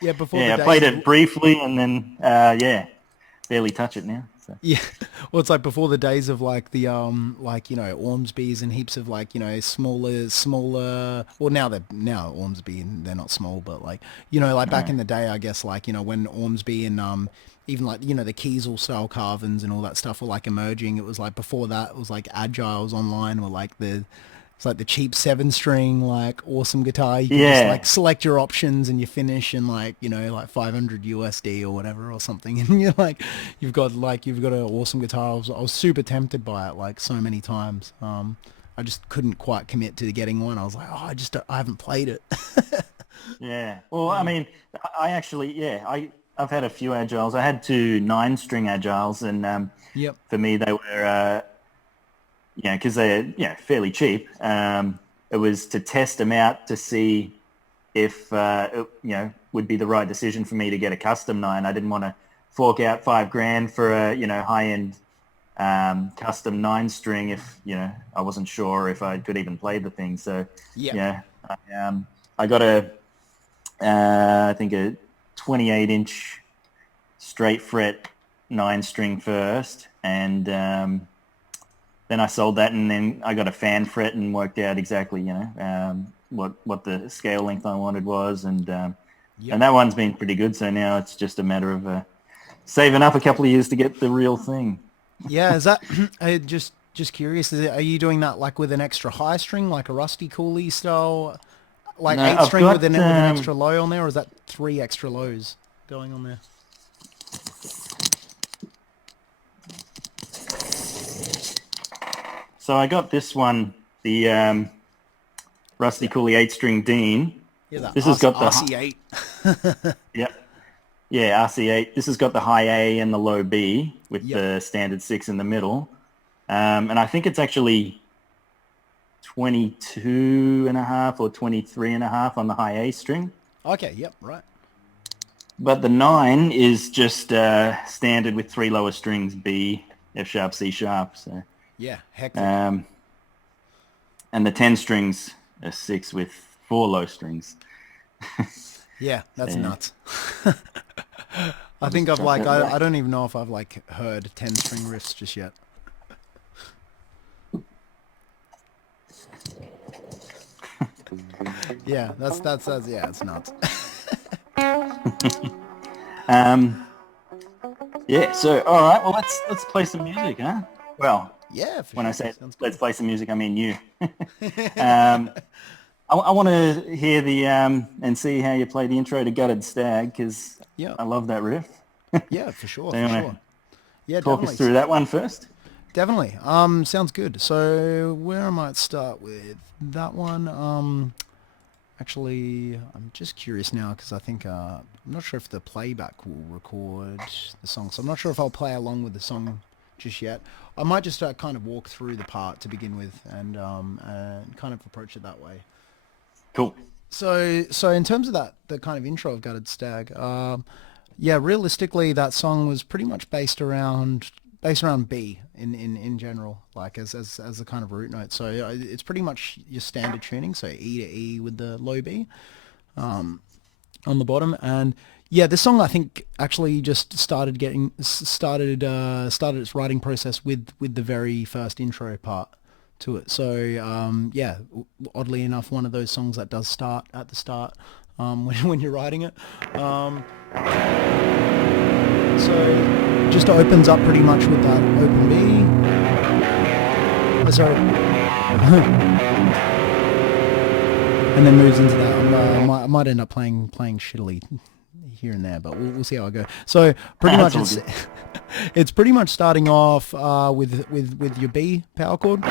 yeah, before the yeah, I days played of it briefly and then, yeah, barely touch it now. So, yeah, well, it's like before the days of like the Ormsby's and heaps of like smaller. Well, now Ormsby they're not small, but like like back no. in the day, I guess like when Ormsby and even like the Kiesel style carvings and all that stuff were like emerging. It was like before that it was like Agiles online were like it's like the cheap 7 string like awesome guitar. You could just like Yeah, select your options and you finish in like like 500 USD or whatever or something, and you're like you've got an awesome guitar. I was super tempted by it like so many times. I just couldn't quite commit to getting one. I was like, oh, I haven't played it. Yeah. Well, I Yeah. mean, I actually, yeah, I've had a few agiles. I had two 9-string agiles, and Yep. for me they were, because they're fairly cheap. It was to test them out to see if it, would be the right decision for me to get a custom 9. I didn't want to fork out $5,000 for a high end custom 9-string if I wasn't sure if I could even play the thing. So Yep. yeah, I got I think a 28-inch straight fret 9-string first, and then I sold that, and then I got a fan fret and worked out exactly what the scale length I wanted was, and Yep. that one's been pretty good. So now it's just a matter of saving up a couple of years to get the real thing. Yeah, is that I just curious? Are you doing that like with an extra high string, like a rusty coolie style, like No, eight I've string got with an extra low on there, or is that 3 extra lows going on there? So I got this one, the Rusty Cooley 8-string Dean. Yeah, that This has got the RC8. Yep. Yeah, RC8. This has got the high A and the low B with Yep. the standard 6 in the middle. And I think it's actually 22 and a half or 23 and a half on the high A string. Okay, yep, right. But the 9 is just standard with 3 lower strings, B, F sharp, C sharp. So, Yeah, hectic. and the 10 strings are 6 with 4 low strings. Yeah, that's Yeah. nuts. I think I've like I don't even know if I've like heard 10 string riffs just yet. Yeah, that's yeah, it's nuts. Yeah, so all right, well let's play some music, huh? Well, Yeah, for when sure. I say Sounds let's good. play some music, I mean you. I want to hear the and see how you play the intro to Gutted Stag, because Yeah. I love that riff. Yeah, for sure, So you for want sure. to Yeah, talk us definitely. through that one first? Definitely. Sounds good. So where I might start with that one. Actually, I'm just curious now because I think I'm not sure if the playback will record the song, so I'm not sure if I'll play along with the song just yet. I might just kind of walk through the part to begin with and kind of approach it that way. Cool. So in terms of that, the kind of intro of Gutted Stag, yeah, realistically, that song was pretty much based around B in general, like as a kind of root note. So it's pretty much your standard tuning, so E to E with the low B on the bottom. And yeah, this song I think actually just started its writing process with the very first intro part to it. So yeah, oddly enough, one of those songs that does start at the start when you're writing it. So just opens up pretty much with that open B. Sorry. And then moves into that. I might end up playing shittily here and there, but we'll see how I go. So pretty much That's all it's pretty much starting off with your B power chord.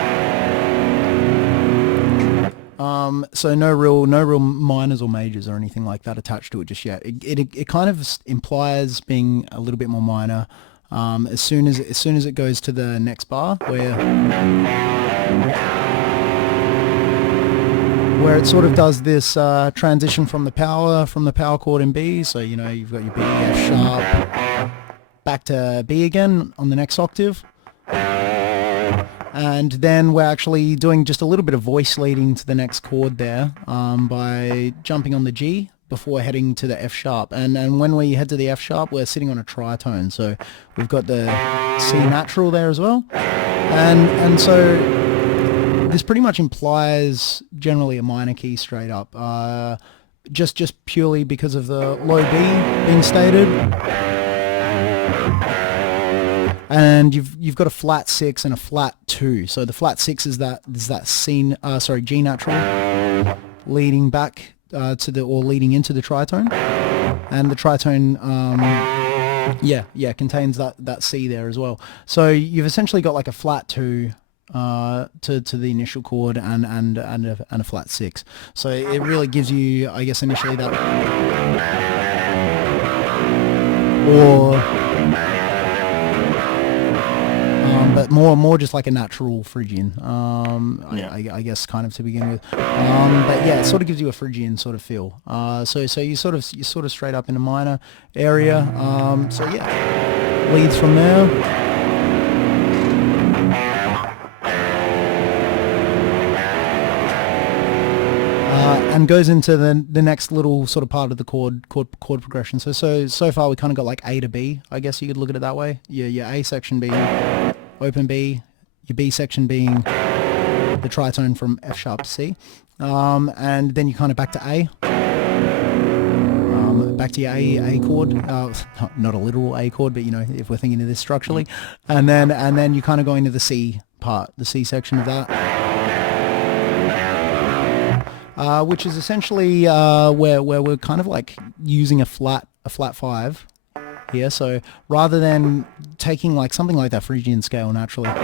So no real minors or majors or anything like that attached to it just yet. It kind of implies being a little bit more minor as soon as it goes to the next bar where it sort of does this transition from the power chord in B. So you've got your B, F sharp, back to B again on the next octave. And then we're actually doing just a little bit of voice leading to the next chord there by jumping on the G before heading to the F sharp. And when we head to the F sharp, we're sitting on a tritone. So we've got the C natural there as well. And so this pretty much implies generally a minor key straight up, just purely because of the low B being stated. And you've got a flat 6 and a flat 2. So the flat 6 is that G natural leading back leading into the tritone, and the tritone contains that C there as well. So you've essentially got like a flat 2 to the initial chord and a flat 6. So it really gives you, I guess, initially that, or but more just like a natural Phrygian, I guess, kind of to begin with. But yeah, it sort of gives you a Phrygian sort of feel. So you sort of straight up in a minor area. So yeah, leads from there. And goes into the next little sort of part of the chord progression. So far we kind of got like A to B, I guess you could look at it that way. Your A section being open B, your B section being the tritone from F sharp to C, and then you kind of back to A, back to your A chord, not a literal A chord, but you know, if we're thinking of this structurally, and then you kind of go into the C part, the C section of that. Which is essentially where we're kind of like using a flat 5 here. So rather than taking like something like that Phrygian scale naturally, you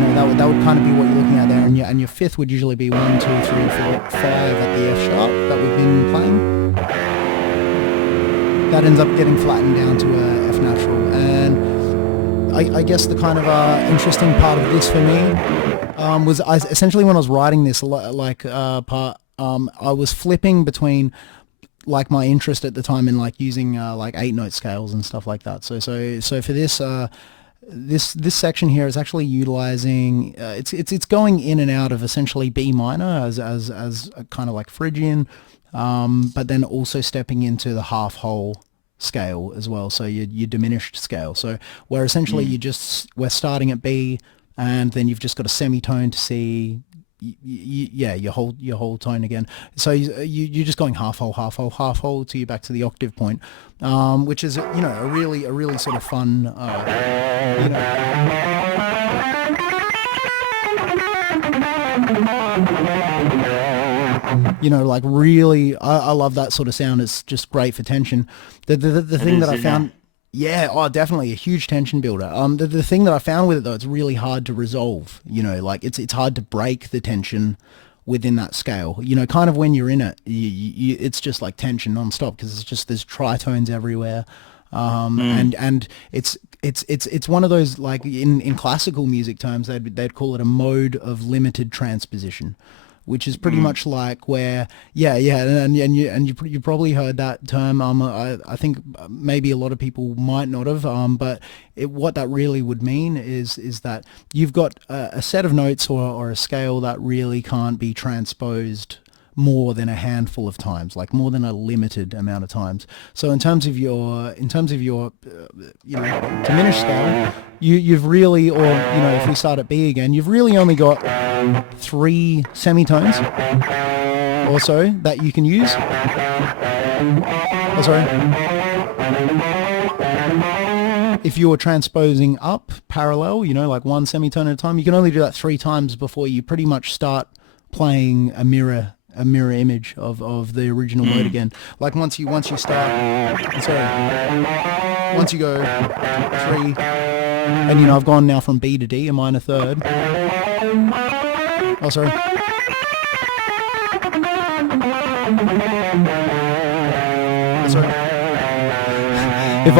know, that would kind of be what you're looking at there, and your fifth would usually be 1, 2, 3, 4, 5 at the F sharp that we've been playing. That ends up getting flattened down to a F natural, and I guess the kind of interesting part of this for me was essentially when I was writing this part, I was flipping between like my interest at the time in like using like 8-note scales and stuff like that. So for this this section here is actually utilizing it's going in and out of essentially B minor as a kind of like Phrygian, but then also stepping into the half whole scale as well, so your diminished scale. So where essentially we're starting at B, and then you've just got a semitone to C, your whole tone again. So you're just going half whole till you're back to the octave point, which is, you know, a really sort of fun, like really, I love that sort of sound. It's just great for tension. The thing that I found, definitely a huge tension builder. The thing that I found with it though, it's really hard to resolve. You know, like it's hard to break the tension within that scale. You know, kind of when you're in it, it's just like tension nonstop because it's just there's tritones everywhere, and it's one of those, like in classical music terms, they'd call it a mode of limited transposition, which is pretty much like where, and you probably heard that term. I think maybe a lot of people might not have, but what that really would mean is that you've got a set of notes or a scale that really can't be transposed more than a handful of times, like more than a limited amount of times. So in terms of your diminished scale, you've really, or if we start at B again, you've really only got 3 semitones or so that you can use. If you're transposing up parallel, like one semitone at a time, you can only do that 3 times before you pretty much start playing a mirror image of the original note again. Like once you go 3, and I've gone now from B to D, a minor third. If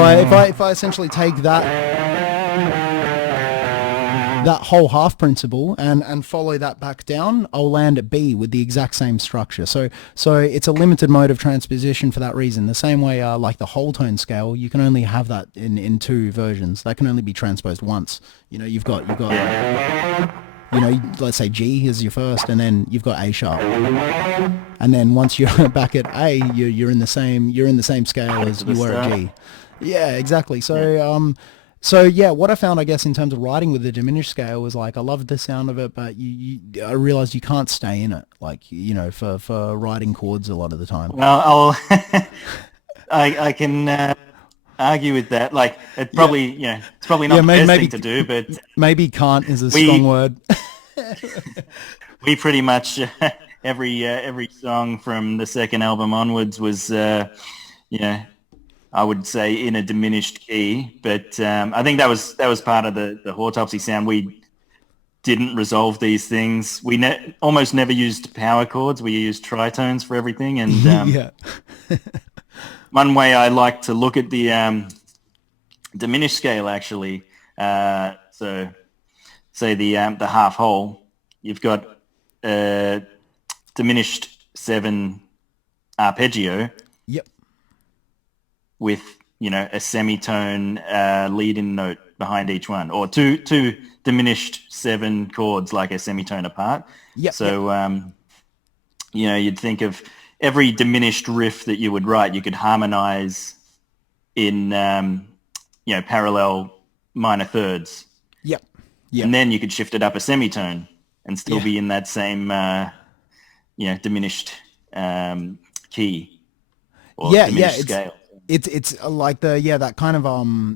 I essentially take that whole half principle and follow that back down, I'll land at B with the exact same structure. So it's a limited mode of transposition for that reason. The same way like the whole tone scale, you can only have that in 2 versions. That can only be transposed once. You've got let's say G is your first, and then you've got A sharp, and then once you're back at A, you're in the same scale as you were at G. Yeah, exactly. So what I found, I guess, in terms of writing with the diminished scale was like I loved the sound of it, but I realized you can't stay in it, like for writing chords a lot of the time. Well, I can argue with that. Like it probably it's probably not the best thing to do, but maybe can't is a strong word. We pretty much every song from the second album onwards was I would say, in a diminished key. But I think that was part of the Autopsy sound. We didn't resolve these things. We almost never used power chords. We used tritones for everything. And Yeah. one way I like to look at the diminished scale, actually, so say the half whole, you've got diminished 7 arpeggio Yep. with, a semitone lead-in note behind each one, or two diminished 7 chords like a semitone apart. Yep. So, you'd think of every diminished riff that you would write, you could harmonize in, parallel minor thirds. Yep. Yep. And then you could shift it up a semitone and still be in that same, diminished key or diminished scale. It's like that kind of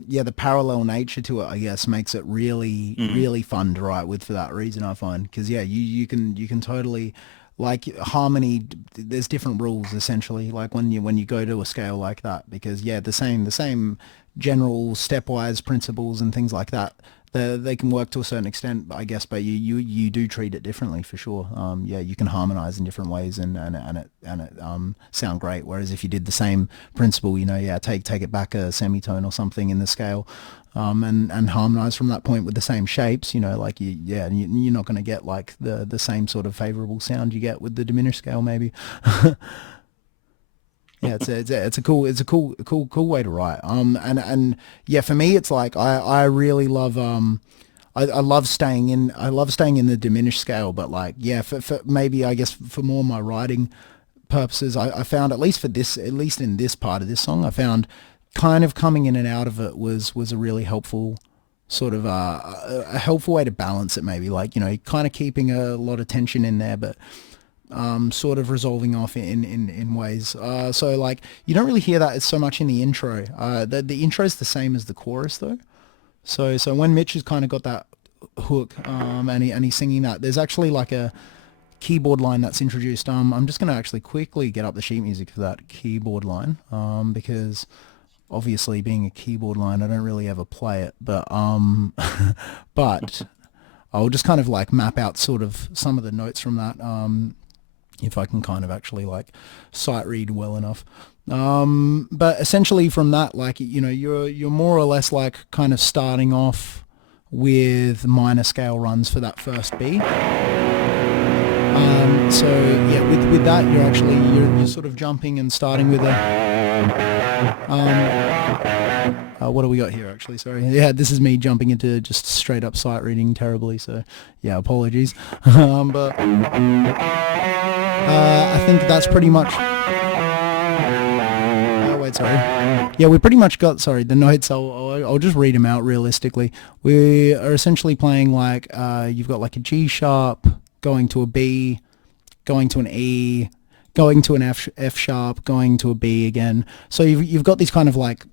the parallel nature to it, I guess, makes it really really fun to write with for that reason, I find, because you can totally, like, harmony, there's different rules essentially, like when you go to a scale like that, because the same general stepwise principles and things like that, they can work to a certain extent, I guess, but you do treat it differently for sure. You can harmonize in different ways and it sound great. Whereas if you did the same principle, take it back a semitone or something in the scale, and harmonize from that point with the same shapes, like you're not going to get like the same sort of favorable sound you get with the diminished scale, maybe. Yeah, it's a cool way to write. And for me, it's like I really love I love staying in the diminished scale, but like for maybe, I guess, for more my writing purposes, I found, at least in this part of this song, I found kind of coming in and out of it was a really helpful sort of a helpful way to balance it, maybe, like, kind of keeping a lot of tension in there, but sort of resolving off in ways. So like you don't really hear that so much in the intro. The intro is the same as the chorus though. So when Mitch has kind of got that hook, and he's singing that, there's actually like a keyboard line that's introduced. I'm just going to actually quickly get up the sheet music for that keyboard line, because obviously, being a keyboard line, I don't really ever play it, but but I'll just kind of like map out sort of some of the notes from that, if I can kind of actually like sight read well enough. But essentially from that, like, you're more or less like kind of starting off with minor scale runs for that first B. So with that, you're sort of jumping and starting with what do we got here, actually? Sorry. Yeah, this is me jumping into just straight up sight reading terribly, so apologies. But I think that's pretty much... Oh, wait, sorry. Yeah, we pretty much got, the notes. I'll just read them out realistically. We are essentially playing like, you've got like a G sharp, going to a B, going to an E, going to an F sharp, going to a B again. So you've got these kind of like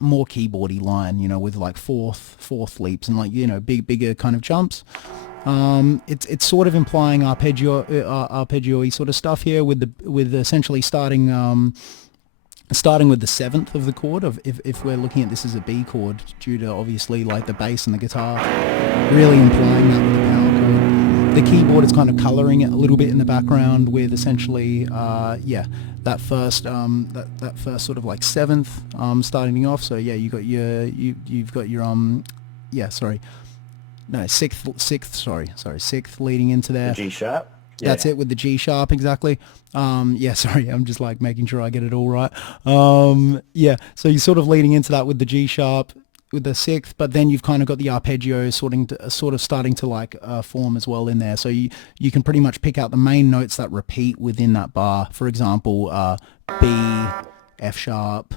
more keyboardy line, with like fourth leaps and like, bigger kind of jumps. It's sort of implying arpeggio-y sort of stuff here with essentially starting with the 7th of the chord if we're looking at this as a B chord, due to obviously like the bass and the guitar really implying that with the power chord. The keyboard is kind of coloring it a little bit in the background with essentially that first sort of like 7th starting off. So you've got your sixth leading into there. The G sharp. Yeah. That's it with the G sharp, exactly. Sorry, I'm just like making sure I get it all right. So you're sort of leading into that with the G sharp, with the 6th, but then you've kind of got the arpeggio sort of starting to like form as well in there. So you can pretty much pick out the main notes that repeat within that bar. For example, B, F sharp,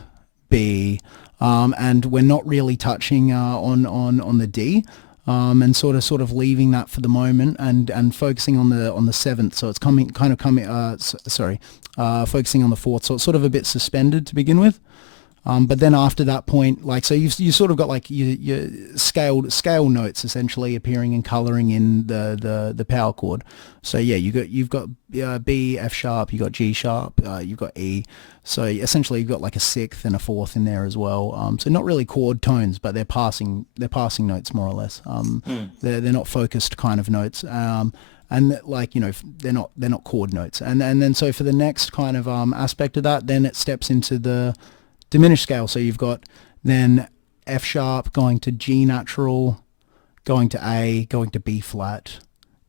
B, and we're not really touching on the D. And sort of leaving that for the moment and focusing on the 7th. So it's focusing on the 4th. So it's sort of a bit suspended to begin with. But then after that point, like, so you sort of got like your scale notes essentially appearing and coloring in the power chord. So yeah, you've got B, F sharp, you got G sharp, you've got E. So essentially you've got like a sixth and a fourth in there as well. So not really chord tones, but they're passing notes more or less. They're not focused kind of notes. And like, you know, they're not chord notes. And then so for the next kind of aspect of that, then it steps into the diminished scale. So you've got then F sharp going to G natural, going to A, going to B flat,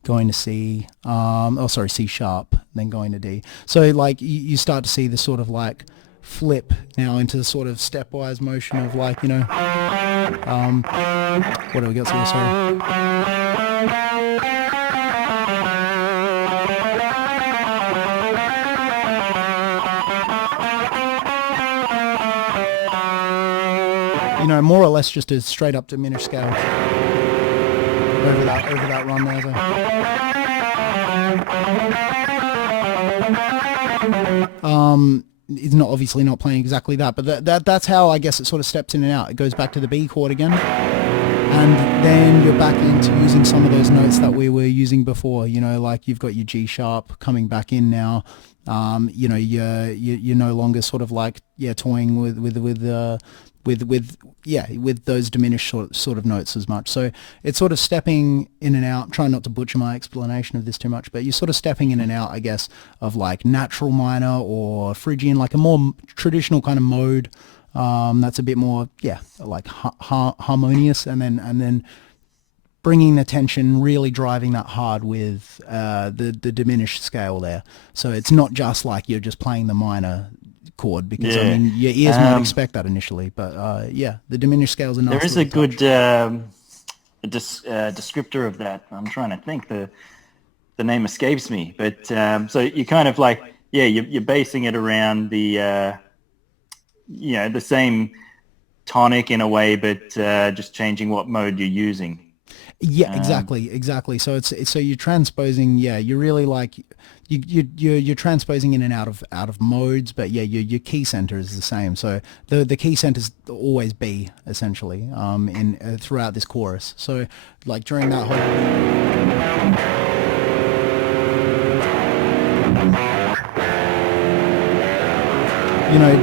going to C, C sharp, then going to D. So like you start to see the sort of like flip now into the sort of stepwise motion of like, you know, what do we got here? Sorry. You know, more or less just a straight up diminished scale over that run there. It's not obviously not playing exactly that, but that's how I guess it sort of steps in and out. It goes back to the B chord again, and then you're back into using some of those notes that we were using before. You know, like you've got your G sharp coming back in now. You know, you're no longer sort of like toying with those diminished sort of notes as much. So it's sort of stepping in and out, trying not to butcher my explanation of this too much, but you're sort of stepping in and out, I guess, of like natural minor or Phrygian, like a more traditional kind of mode that's a bit more, like harmonious, and then bringing the tension, really driving that hard with the diminished scale there. So it's not just like you're just playing the minor chord, because I mean your ears might expect that initially, but the diminished scales are nice. There is a good descriptor of that. I'm trying to think. The name escapes me, but so you kind of like you're basing it around the the same tonic in a way, but just changing what mode you're using. Yeah, exactly. So it's you're transposing. Yeah, you're really like you're transposing in and out of modes, but your key center is the same. So the key center is always B essentially in throughout this chorus. So like during that whole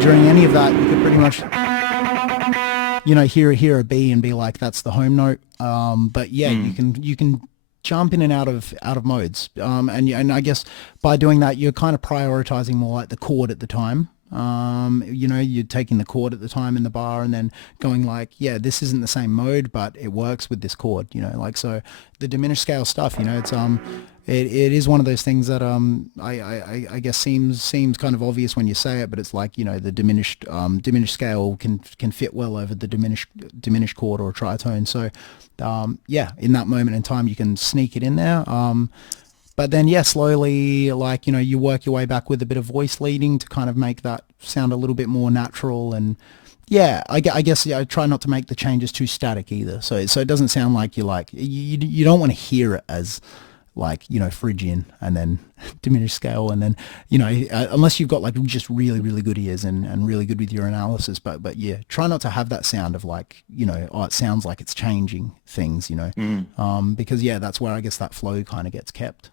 during any of that, you could pretty much hear a B and be like, that's the home note. But you can jump in and out of modes. And I guess by doing that, you're kind of prioritizing more like the chord at the time. You're taking the chord at the time in the bar and then going like, this isn't the same mode, but it works with this chord, so the diminished scale stuff, it's, it is one of those things that, I guess seems kind of obvious when you say it, but it's like, the diminished scale can fit well over the diminished chord or tritone. So, in that moment in time, you can sneak it in there. But then, slowly, like, you work your way back with a bit of voice leading to kind of make that sound a little bit more natural. And I guess I try not to make the changes too static either. So it doesn't sound like you're like, you don't want to hear it as like, Phrygian and then diminished scale. And then, unless you've got like just really, really good ears and really good with your analysis. But try not to have that sound of like, it sounds like it's changing things, because that's where I guess that flow kind of gets kept.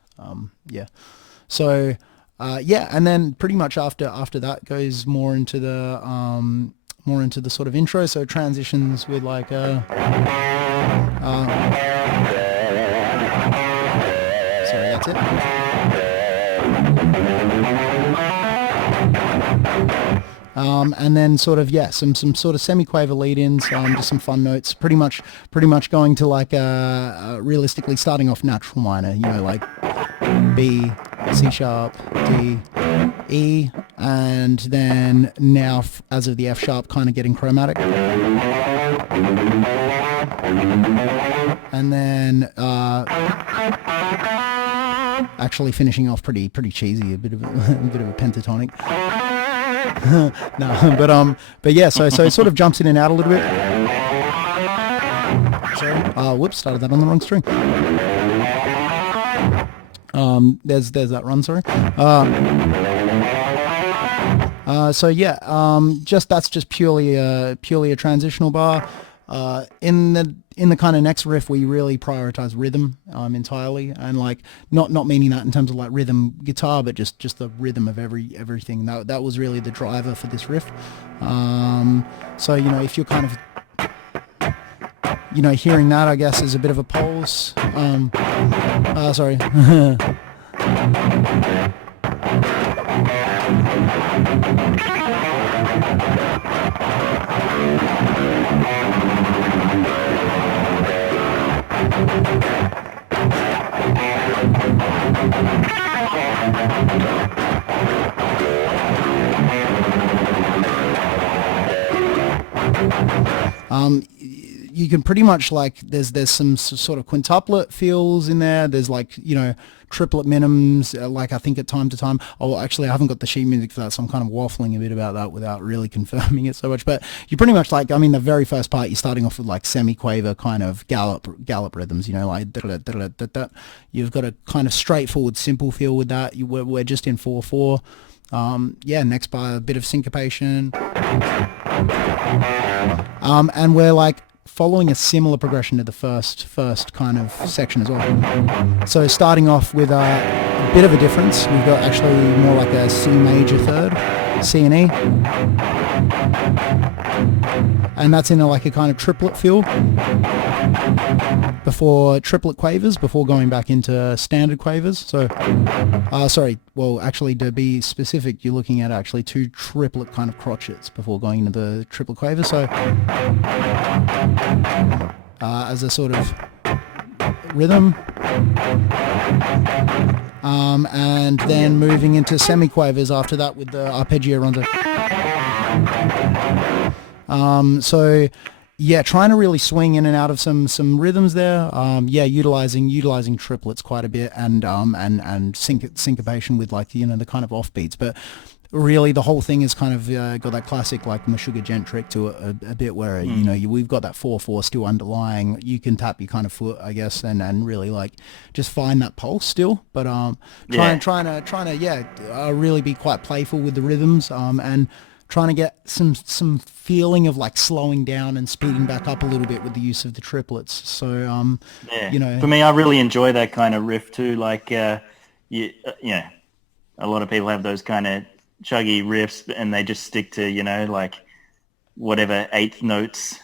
So and then pretty much after that goes more into the sort of intro, so transitions with like sorry, that's it. And then sort of some sort of semi-quaver lead-ins, just some fun notes. Pretty much going to like realistically starting off natural minor, like B, C sharp, D, E, and then now as of the F sharp, kind of getting chromatic, and then actually finishing off pretty cheesy, a bit of a pentatonic. No, but so it sort of jumps in and out a little bit. Sorry. Whoops, started that on the wrong string. There's that run, sorry. So yeah, that's just purely a transitional bar. In the kind of next riff, we really prioritize rhythm entirely, and like not meaning that in terms of like rhythm guitar, but just the rhythm of everything. That was really the driver for this riff. So if you're kind of hearing that, I guess, is a bit of a pulse. Sorry. You can pretty much like there's some sort of quintuplet feels in there. There's like triplet minimums, like I think at time to time. Oh, actually, I haven't got the sheet music for that, so I'm kind of waffling a bit about that without really confirming it so much. But you pretty much like, the very first part, you're starting off with like semi-quaver kind of gallop rhythms, like da-da-da-da-da-da. You've got a kind of straightforward simple feel with that. We're just in 4/4. Next bar, a bit of syncopation. And we're like following a similar progression to the first kind of section as well. So starting off with a bit of a difference. We've got actually more like a C major third, C and E. And that's in like a kind of triplet feel before triplet quavers, before going back into standard quavers. So, actually to be specific, you're looking at actually 2 triplet kind of crotchets before going into the triplet quaver. So, as a sort of rhythm. And then moving into semi-quavers after that with the arpeggio rondo. Trying to really swing in and out of some rhythms there. Utilizing triplets quite a bit and syncopation with like the kind of offbeats. But really, the whole thing is kind of got that classic like Meshuggah gent trick to it a bit where we've got that 4/4 still underlying. You can tap your kind of foot, I guess, and really like just find that pulse still. But trying to really be quite playful with the rhythms and trying to get some feeling of like slowing down and speeding back up a little bit with the use of the triplets. So for me, I really enjoy that kind of riff too. Like a lot of people have those kind of chuggy riffs and they just stick to like whatever eighth notes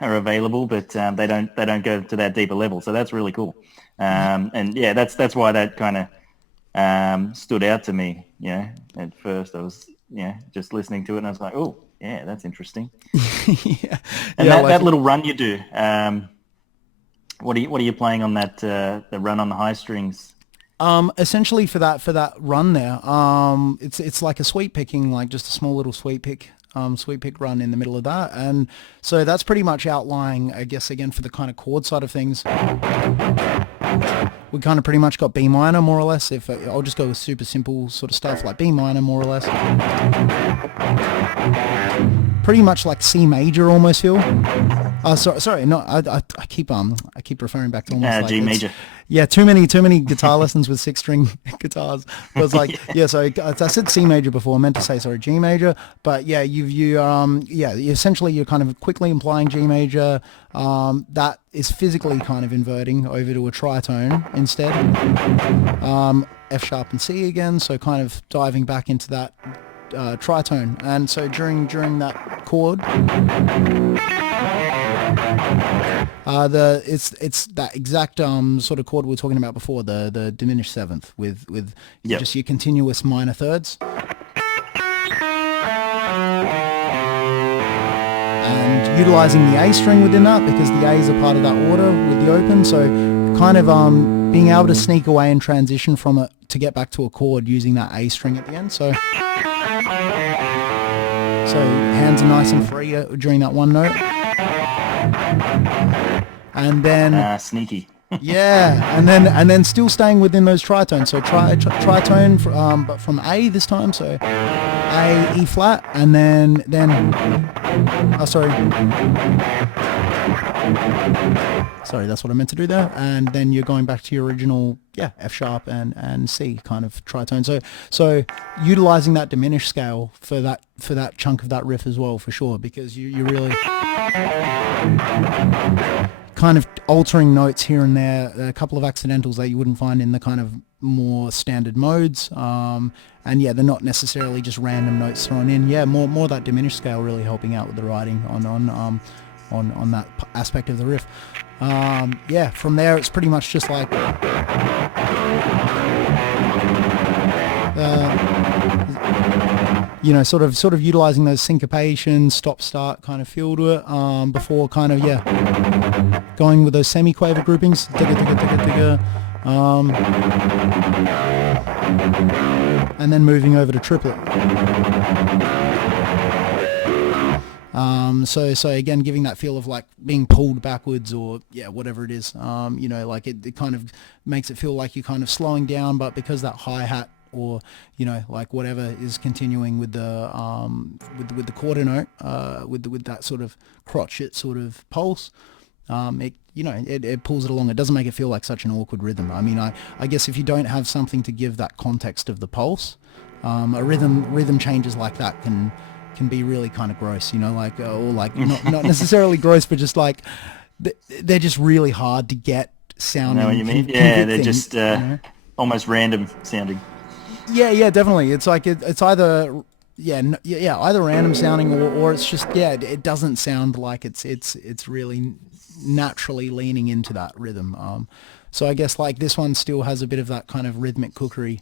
are available, but they don't go to that deeper level. So that's really cool. That's why that kind of stood out to me. At first I was just listening to it and I was like, oh yeah, that's interesting. That little run you do, what are you playing on that the run on the high strings? Essentially for that run there, it's like a sweep picking, like just a small little sweep pick run in the middle of that. And so that's pretty much outlying, I guess, again, for the kind of chord side of things. We kind of pretty much got B minor, more or less. If I'll just go with super simple sort of stuff like B minor, more or less. Pretty much like C major almost feel. I keep referring back to almost like G major. Yeah, too many guitar lessons with 6-string guitars. But it's like so I said C major before. I meant to say G major, but yeah, essentially you're kind of quickly implying G major. That is physically kind of inverting over to a tritone instead. F sharp and C again, so kind of diving back into that tritone. And so during that chord, it's that exact sort of chord we were talking about before, the diminished seventh with just your continuous minor thirds. And utilizing the A string within that, because the A's are part of that order with the open, so kind of being able to sneak away and transition from it to get back to a chord using that A string at the end. So hands are nice and free during that one note. And then sneaky. and then still staying within those tritones. So tritone, but from A this time. So A, E flat, and then sorry, that's what I meant to do there. And then you're going back to your original F sharp and C kind of tritone. So utilizing that diminished scale for that chunk of that riff as well, for sure, because you really kind of altering notes here and there, a couple of accidentals that you wouldn't find in the kind of more standard modes, and they're not necessarily just random notes thrown in. More that diminished scale really helping out with the writing on that aspect of the riff. From there it's pretty much just like sort of utilizing those syncopation, stop-start kind of feel to it, before kind of, going with those semi-quaver groupings, and then moving over to triplet. So again, giving that feel of like being pulled backwards or whatever it is, like it kind of makes it feel like you're kind of slowing down, but because that hi-hat or like whatever is continuing with the with the quarter note, with that sort of crotchet sort of pulse, it pulls it along. It doesn't make it feel like such an awkward rhythm. I mean, I guess if you don't have something to give that context of the pulse, a rhythm changes like that can be really kind of gross, like, or like not necessarily gross, but just like they're just really hard to get sounding. I know what you mean? Yeah, they're just almost random sounding. Yeah, definitely. It's like it's either either random sounding or it's just it doesn't sound like it's really naturally leaning into that rhythm. So I guess like this one still has a bit of that kind of rhythmic cookery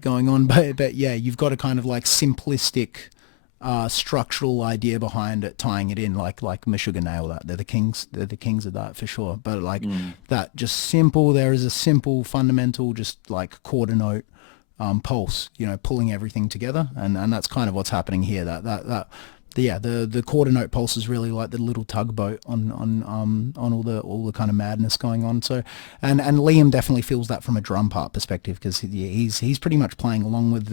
going on, but you've got a kind of like simplistic structural idea behind it, tying it in, like Meshuggah nail that. They're the kings of that for sure. But like that just simple, there is a simple fundamental just like quarter note pulse, pulling everything together, and that's kind of what's happening here. The quarter note pulse is really like the little tugboat on all the kind of madness going on. So and Liam definitely feels that from a drum part perspective, because he's pretty much playing along with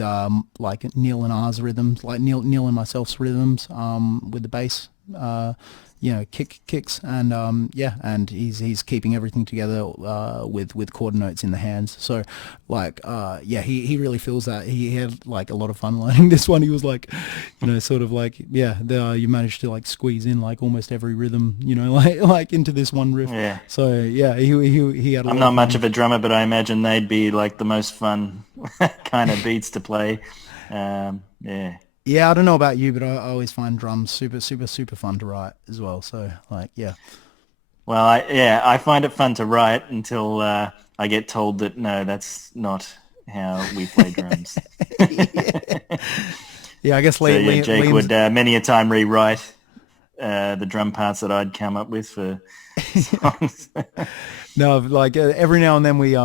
like Neil and R's rhythms, like Neil and myself's rhythms, with the bass. Kicks and and he's keeping everything together with quarter notes in the hands. So like he really feels that. He had like a lot of fun learning this one. He was like, sort of like you managed to like squeeze in like almost every rhythm, like into this one riff. Yeah. So he had. I'm not much of a drummer, but I imagine they'd be like the most fun kind of beats to play. Yeah, I don't know about you, but I always find drums super, super, super fun to write as well. So, like, Well, I find it fun to write until I get told that, no, that's not how we play drums. Yeah, I guess Jake would many a time rewrite the drum parts that I'd come up with for songs. No, like every now and then we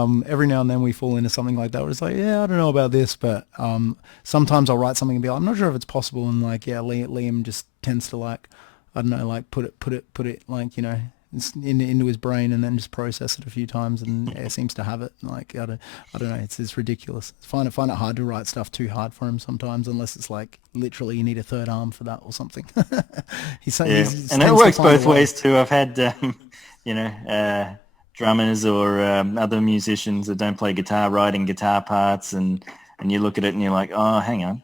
fall into something like that where it's like, I don't know about this, but sometimes I'll write something and be like, I'm not sure if it's possible, and like Liam just tends to like, I don't know, like put it like into his brain and then just process it a few times, and it seems to have it. Like I don't know, it's ridiculous. I find it hard to write stuff too hard for him sometimes, unless it's like literally you need a third arm for that or something. And it works both ways too. I've had drummers or other musicians that don't play guitar writing guitar parts, and you look at it and you're like, oh, hang on,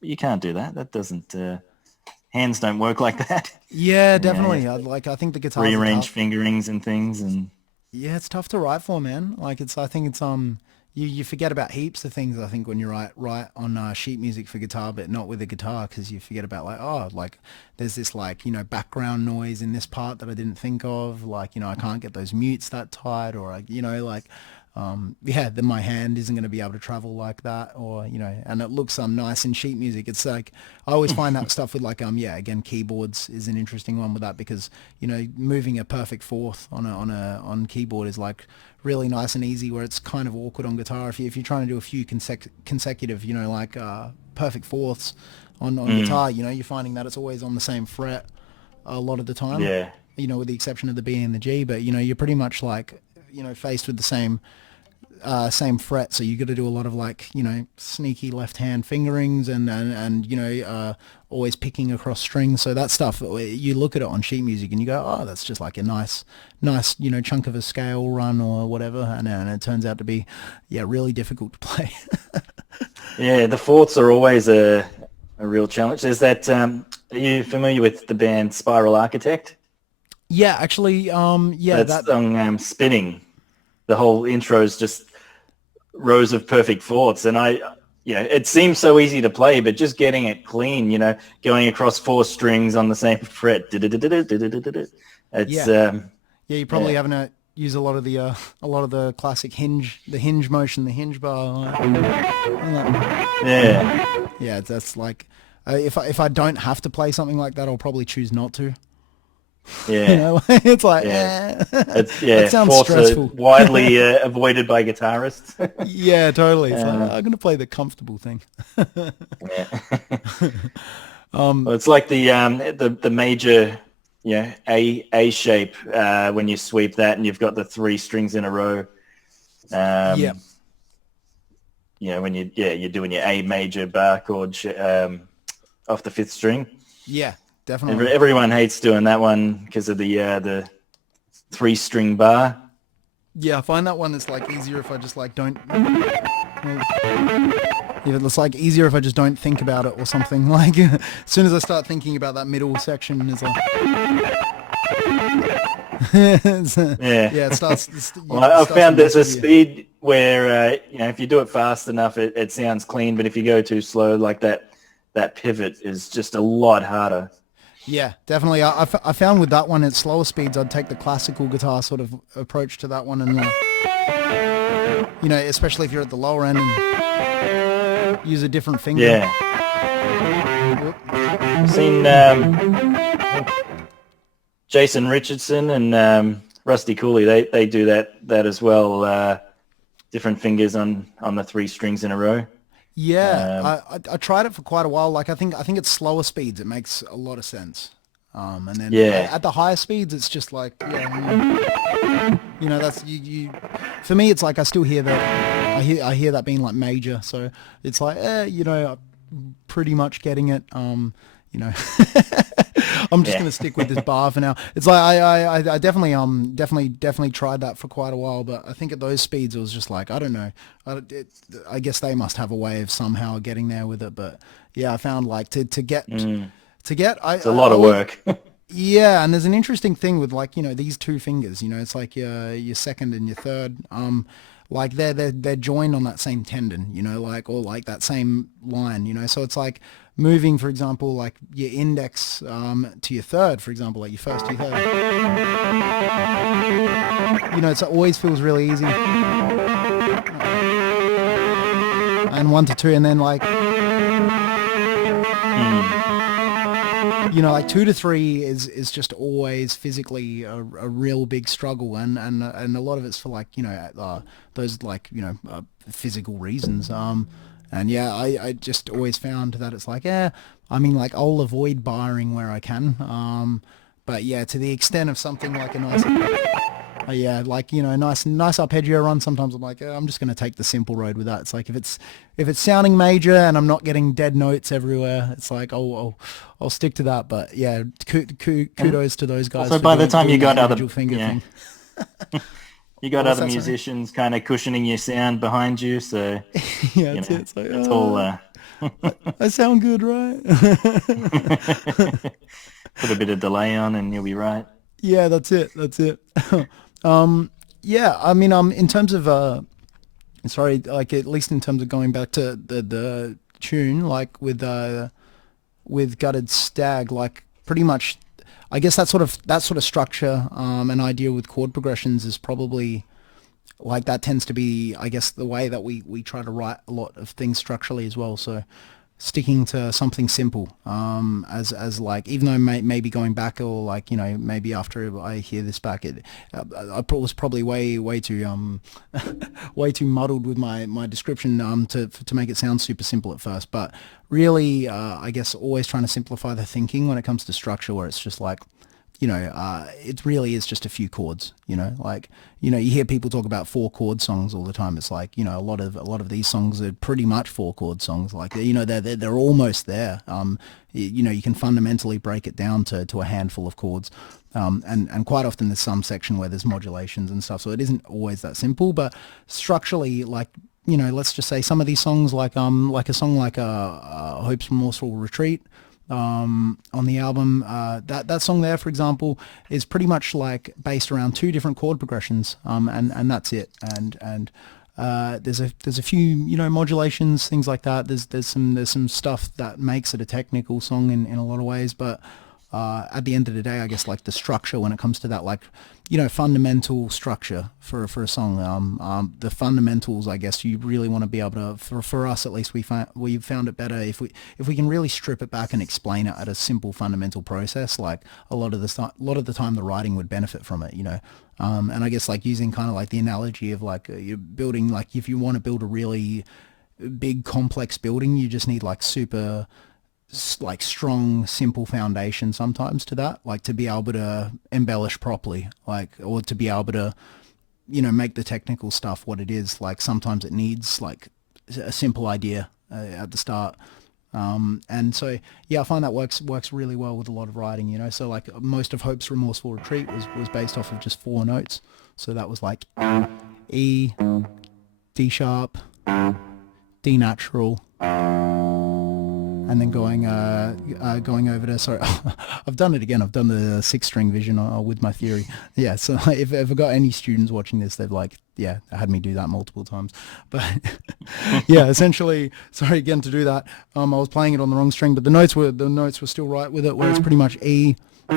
you can't do that. That doesn't. Hands don't work like that. Yeah, definitely. I think the guitar rearrange fingerings and things, and it's tough to write for, man. Like I think it's you forget about heaps of things. I think when you write on sheet music for guitar, but not with a guitar, because you forget about like there's this like background noise in this part that I didn't think of. Like I can't get those mutes that tight, or then my hand isn't going to be able to travel like that, or and it looks nice in sheet music. It's like I always find that stuff with like again, keyboards is an interesting one with that, because moving a perfect fourth on keyboard is like really nice and easy, where it's kind of awkward on guitar if you're trying to do a few consecutive perfect fourths on guitar. You're finding that it's always on the same fret a lot of the time, with the exception of the B and the G, but you're pretty much like faced with the same fret, so you got to do a lot of like, sneaky left hand fingerings and always picking across strings. So that stuff, you look at it on sheet music and you go, oh, that's just like a nice chunk of a scale run or whatever, and it turns out to be really difficult to play. Yeah, the fourths are always a real challenge. There's that. Are you familiar with the band Spiral Architect? Yeah, actually, That song, Spinning. The whole intro is just rows of perfect fourths, and it seems so easy to play, but just getting it clean, going across four strings on the same fret. It's you're probably having to use a lot of the classic hinge motion, the hinge bar. Yeah, that's like if I don't have to play something like that, I'll probably choose not to. Yeah, it's like that sounds stressful. Widely avoided by guitarists. Yeah, totally. It's like, I'm going to play the comfortable thing. Yeah. Well, it's like the major, A shape when you sweep that, and you've got the three strings in a row. When you're doing your A major bar chord off the fifth string. Yeah. Definitely. Everyone hates doing that one because of the three-string bar. Yeah, I find that one is like easier if I just like don't. It's like easier if I just don't think about it or something. Like as soon as I start thinking about that middle section, it's like. It starts. Well, I found there's a speed where if you do it fast enough, it sounds clean, but if you go too slow, like that pivot is just a lot harder. Yeah, definitely. I found with that one at slower speeds, I'd take the classical guitar sort of approach to that one, and especially if you're at the lower end, and use a different finger. Yeah. I've seen Jason Richardson and Rusty Cooley. They do that as well. Different fingers on the three strings in a row. Yeah, I tried it for quite a while. Like I think it's slower speeds. It makes a lot of sense. And then at the higher speeds, it's just like that's you. For me, it's like I still hear that. I hear that being like major. So it's like I'm pretty much getting it. I'm just gonna stick with this bar for now. It's like I definitely tried that for quite a while, but I think at those speeds it was just like I don't know. I guess they must have a way of somehow getting there with it, but yeah, I found like to get. It's a lot of work. Yeah, and there's an interesting thing with like these two fingers. It's like your second and your third. Like they're joined on that same tendon. Or like that same line. So it's like moving, for example, like your index to your third, for example, like your first to your third. It always feels really easy. And 1 to 2, and then like. Like 2 to 3 is just always physically a real big struggle, and a lot of it's for like those like physical reasons. And yeah, I just always found that it's like like I'll avoid barring where I can. But yeah, to the extent of something like a nice. Nice arpeggio run. Sometimes I'm like, I'm just going to take the simple road with that. It's like if it's sounding major and I'm not getting dead notes everywhere, it's like I'll stick to that. But yeah, kudos to those guys. So by the time you got other thing. You got other musicians kind of cushioning your sound behind you, so yeah, it's like, it's all. I sound good, right? Put a bit of delay on, and you'll be right. Yeah, that's it. Yeah, I mean, in terms of, like at least in terms of going back to the tune, like with Gutted Stag, like pretty much, I guess that sort of structure, and idea with chord progressions is probably like that tends to be, I guess, the way that we try to write a lot of things structurally as well. So sticking to something simple, as like, even though maybe going back or like, maybe after I hear this back, I was probably way too way too muddled with my description to make it sound super simple at first. But really, I guess always trying to simplify the thinking when it comes to structure, where it's just like it really is just a few chords, like, you hear people talk about 4 chord songs all the time. It's like, a lot of these songs are pretty much 4 chord songs. Like, they're almost there. You can fundamentally break it down to a handful of chords. And quite often there's some section where there's modulations and stuff. So it isn't always that simple, but structurally, like, let's just say some of these songs, like a song like Hope's Remorseful Retreat, on the album, that song there, for example, is pretty much like based around 2 different chord progressions, and that's it. And there's a few modulations, things like that. There's some stuff that makes it a technical song in a lot of ways, but at the end of the day, I guess, like, the structure when it comes to that, like, fundamental structure for a song, the fundamentals, I guess, you really want to be able to, for us at least, we've found it better if we can really strip it back and explain it at a simple fundamental process. Like, a lot of the time the writing would benefit from it, and I guess, like, using kind of like the analogy of, like, you're building, like, if you want to build a really big complex building, you just need, like, super, like, strong, simple foundation sometimes to that, like, to be able to embellish properly, like, or to be able to, make the technical stuff what it is. Like, sometimes it needs, like, a simple idea at the start. And so, yeah, I find that works really well with a lot of writing, so, like, most of Hope's Remorseful Retreat was based off of just 4 notes. So that was like E, D sharp, D natural, and then going over to, sorry, I've done it again. I've done the 6-string vision with my theory. Yeah, so if I've got any students watching this, they've, like, had me do that multiple times. But yeah, essentially, sorry again to do that. I was playing it on the wrong string, but the notes were still right with it, where it's pretty much E,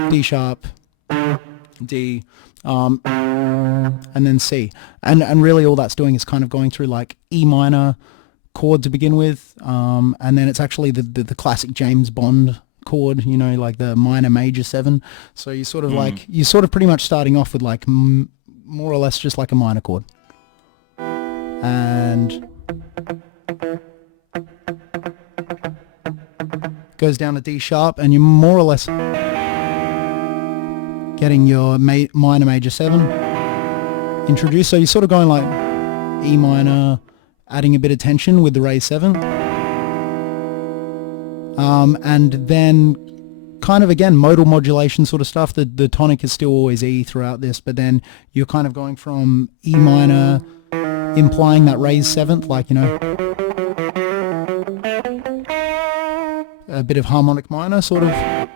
D sharp, D, and then C. And really all that's doing is kind of going through, like, E minor chord to begin with, and then it's actually the classic James Bond chord, like the minor major 7. So you sort of pretty much starting off with, like, more or less just like a minor chord, and goes down to D sharp, and you're more or less getting your minor major 7 introduced. So you're sort of going like E minor, adding a bit of tension with the raised 7, and then kind of, again, modal modulation sort of stuff. The tonic is still always E throughout this, but then you're kind of going from E minor, implying that raised 7th, like, a bit of harmonic minor sort of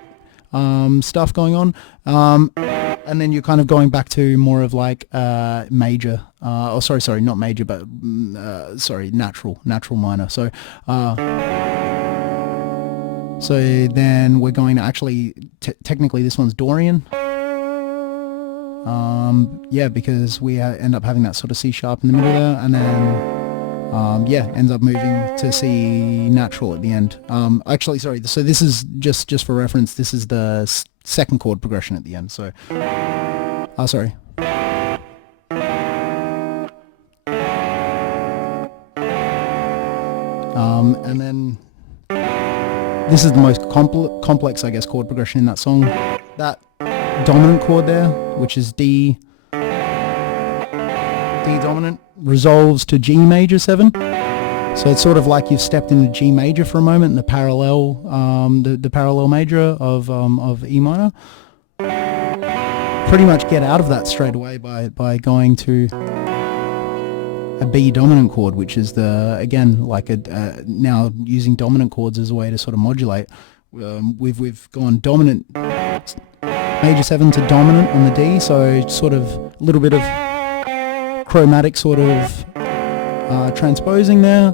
stuff going on, and then you're kind of going back to more of, like, major, sorry, not major, but natural minor. So then we're going to actually, technically this one's Dorian, because we end up having that sort of C sharp in the middle there, and then ends up moving to C natural at the end. Actually, sorry, so this is just for reference, this is the 2nd chord progression at the end. So sorry. And then this is the most complex, I guess, chord progression in that song. That dominant chord there, which is D dominant, resolves to G major 7. So it's sort of like you've stepped into G major for a moment in the parallel, the parallel major of E minor. Pretty much get out of that straight away by going to a B dominant chord, which is now using dominant chords as a way to sort of modulate. We've gone dominant major 7 to dominant on the D, so sort of a little bit of chromatic sort of transposing there,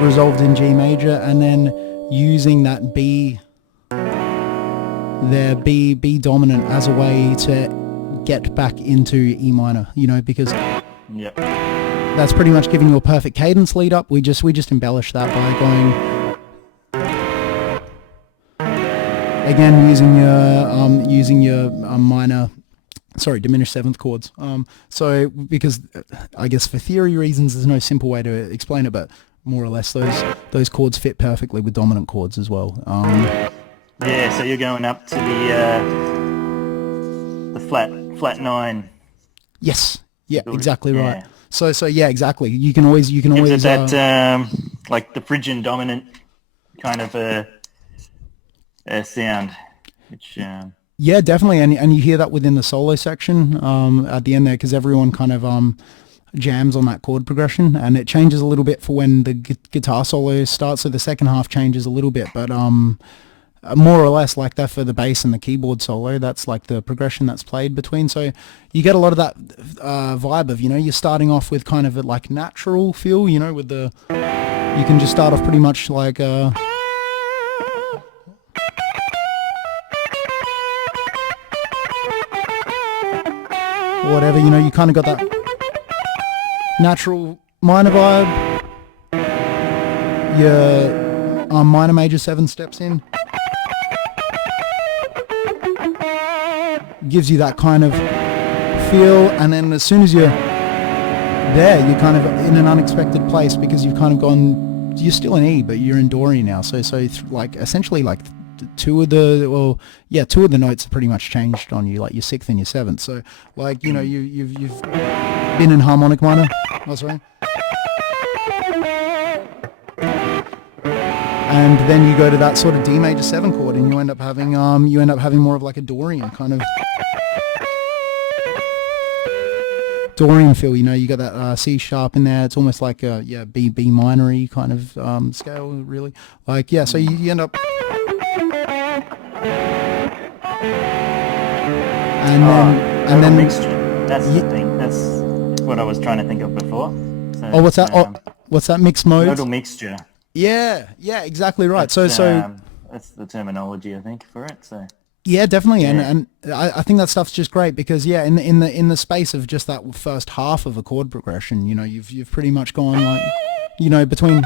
resolved in G major, and then using that B dominant as a way to get back into E minor, because that's pretty much giving you a perfect cadence lead up. We just embellish that by going again using your minor, diminished 7th chords. So because I guess for theory reasons there's no simple way to explain it, but more or less those chords fit perfectly with dominant chords as well. Yeah, so you're going up to the flat 9. Yes. Yeah, Build it. exactly right. Yeah. So yeah, exactly. You can always Gives it that like the Phrygian dominant kind of a sound, which yeah, definitely, and you hear that within the solo section at the end there, because everyone kind of jams on that chord progression, and it changes a little bit for when the guitar solo starts. So the second half changes a little bit, but more or less like that for the bass and the keyboard solo. That's like the progression that's played between. So you get a lot of that vibe of, you're starting off with kind of a like natural feel, with the, you can just start off pretty much like whatever, you kind of got that natural minor vibe. Your minor major 7 steps in. Gives you that kind of feel, and then as soon as you're there, you're kind of in an unexpected place, because you've kind of gone, you're still in E, but you're in Dorian now. So like essentially like two of the notes have pretty much changed on you, like your 6th and your 7th. So like, you've been in harmonic minor. Oh, sorry. And then you go to that sort of D major 7 chord, and you end up having more of like a Dorian kind of Dorian feel. You got that C sharp in there. It's almost like a B minor-y kind of scale, really. Like so you end up, and then mixture. That's the thing. That's what I was trying to think of before. So, what's that? What's that mixed mode? Modal mixture. Yeah, exactly right. That's, so that's the terminology, I think, for it. So yeah, definitely, and I think that stuff's just great, because in the space of just that first half of a chord progression, you've pretty much gone like, between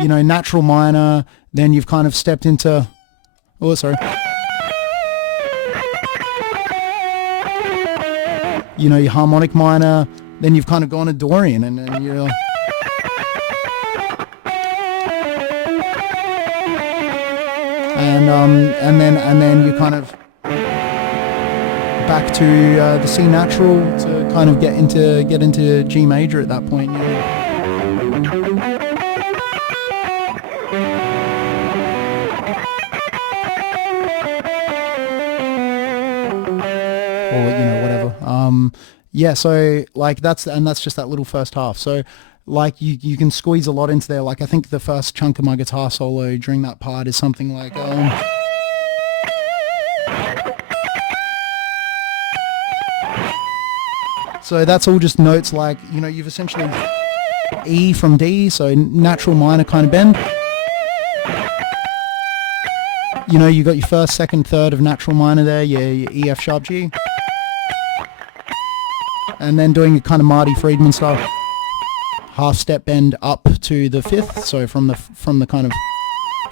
natural minor, then you've kind of stepped into your harmonic minor, then you've kind of gone to Dorian, and you're and then you kind of back to the C natural to kind of get into G major at that point. Or whatever. So like that's just that little first half. So like you can squeeze a lot into there. Like I think the first chunk of my guitar solo during that part is something like so that's all just notes like, you've essentially E from D, so natural minor kind of bend. You got your first, second, third of natural minor there, your E, F sharp, G. And then doing a kind of Marty Friedman style half step bend up to the 5th, so from the kind of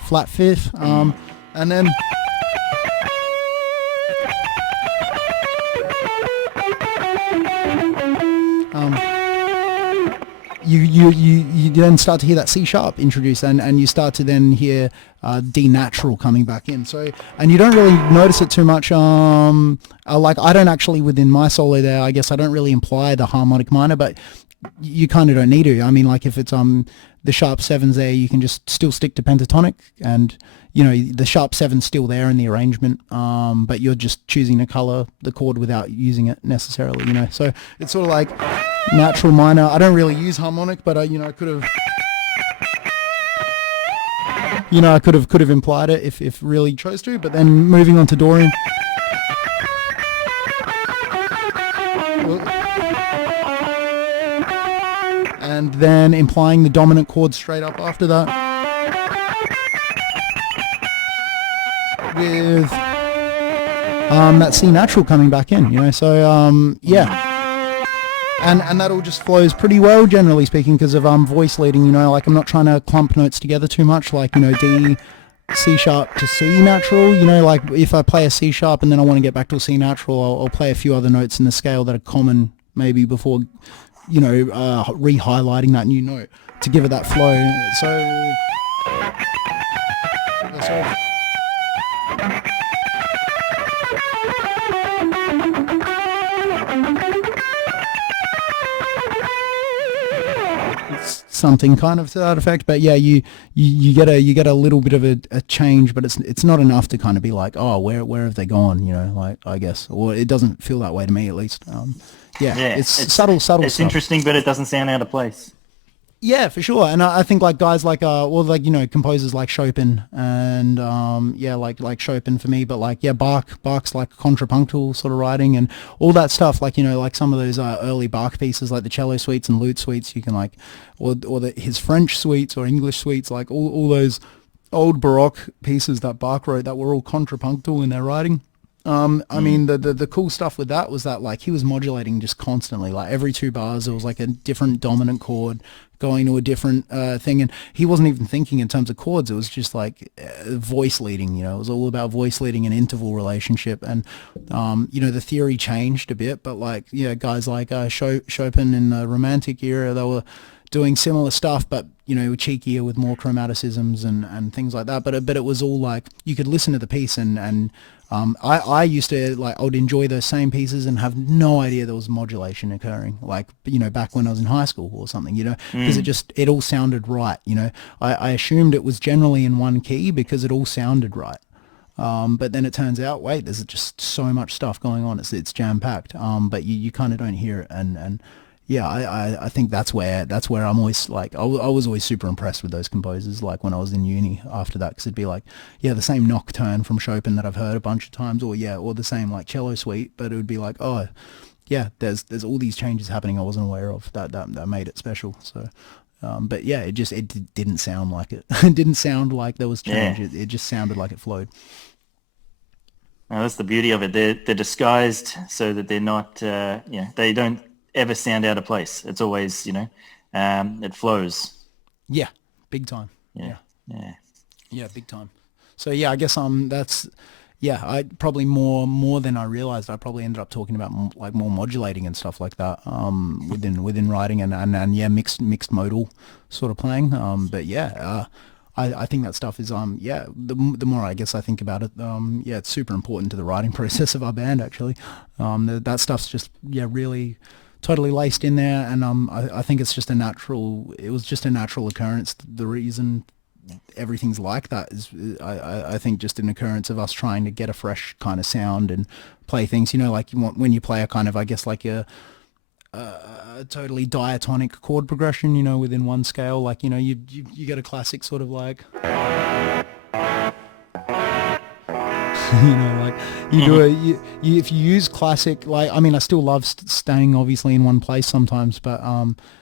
flat 5th, and then you then start to hear that C sharp introduced, and you start to then hear D natural coming back in. So, and you don't really notice it too much. Like I don't actually, within my solo there, I guess I don't really imply the harmonic minor, but you kind of don't need to. I mean, like if it's the sharp 7's there, you can just still stick to pentatonic, and the sharp 7's still there in the arrangement, but you're just choosing to color the chord without using it necessarily. So it's sort of like natural minor. I don't really use harmonic, but I could have. I could have implied it if really chose to, but then moving on to Dorian. And then implying the dominant chord straight up after that. With that C natural coming back in, so yeah. And that all just flows pretty well, generally speaking, because of voice leading, like I'm not trying to clump notes together too much, like, D, C sharp to C natural, like if I play a C sharp and then I want to get back to a C natural, I'll play a few other notes in the scale that are common maybe before, re-highlighting that new note to give it that flow. So So something kind of to that effect, but yeah, you get a little bit of a change, but it's not enough to kind of be like, oh, where have they gone, like, I guess, or it doesn't feel that way to me at least. Yeah, Yeah, it's subtle it's stuff. interesting, but it doesn't sound out of place. Yeah, for sure. And I think like guys like composers like Chopin and like Chopin for me, but like Bach's like contrapunctal sort of writing and all that stuff, like like some of those early Bach pieces like the cello suites and lute suites, you can like or his French suites or English suites, like all those old Baroque pieces that Bach wrote that were all contrapunctal in their writing. I mean, the cool stuff with that was that like he was modulating just constantly, like every 2 bars there was like a different dominant chord going to a different thing, and he wasn't even thinking in terms of chords. It was just like voice leading. It was all about voice leading and interval relationship, and the theory changed a bit, but like guys like Chopin in the Romantic era, they were doing similar stuff, but cheekier with more chromaticisms and things like that. But it was all like you could listen to the piece and I used to like I would enjoy those same pieces and have no idea there was modulation occurring, like back when I was in high school or something, because it all sounded right. I assumed it was generally in one key because it all sounded right. But then it turns out, wait, there's just so much stuff going on. It's jam packed. But you kind of don't hear it, and yeah, I think that's where I'm always like I was always super impressed with those composers, like when I was in uni after that, because it'd be like the same nocturne from Chopin that I've heard a bunch of times, or the same like cello suite, but it would be like, oh yeah, there's all these changes happening I wasn't aware of that made it special. So but yeah, it didn't sound like it. It didn't sound like there was change. Yeah. It just sounded like it flowed. Now, that's the beauty of it. They're disguised so that they're not they don't ever sound out of place. It's always it flows. Yeah, big time. Yeah, big time. So yeah, I guess that's I probably more than I realized. I probably ended up talking about more modulating and stuff like that within writing and mixed modal sort of playing. But yeah, I think that stuff is the more I guess I think about it, it's super important to the writing process of our band actually. That stuff's just really totally laced in there, and I think it was just a natural occurrence. The reason everything's like that is I think just an occurrence of us trying to get a fresh kind of sound and play things, like when you play a kind of, I guess, like a totally diatonic chord progression, within one scale, like you get a classic sort of like like you do if you use classic, like, I mean, I still love staying obviously in one place sometimes, but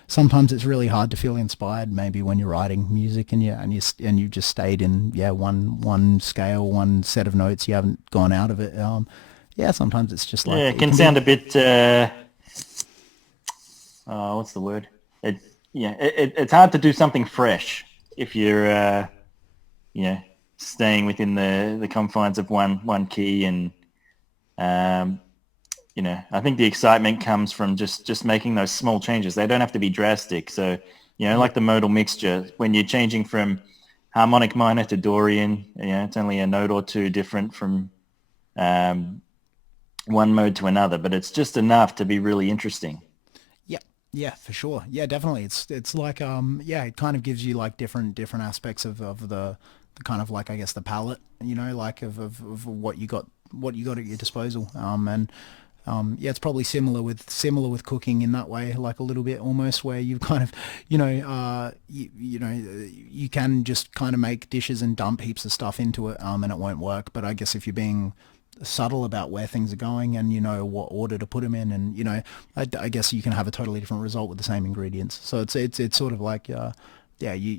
sometimes it's really hard to feel inspired maybe when you're writing music and you just stayed in one scale, one set of notes, you haven't gone out of it. Sometimes it's just like it can sound a bit what's the word, it's hard to do something fresh if you're staying within the confines of one key, and I think the excitement comes from just making those small changes. They don't have to be drastic. So like the modal mixture, when you're changing from harmonic minor to Dorian, it's only a note or two different from one mode to another, but it's just enough to be really interesting. Yeah, for sure. Yeah, definitely. It's like it kind of gives you like different aspects of the kind of, like, I guess, the palette, like of what you got at your disposal. It's probably similar with cooking in that way, like a little bit almost, where you kind of you can just kind of make dishes and dump heaps of stuff into it, and it won't work. But I guess if you're being subtle about where things are going and what order to put them in, and I guess you can have a totally different result with the same ingredients. So it's sort of like there's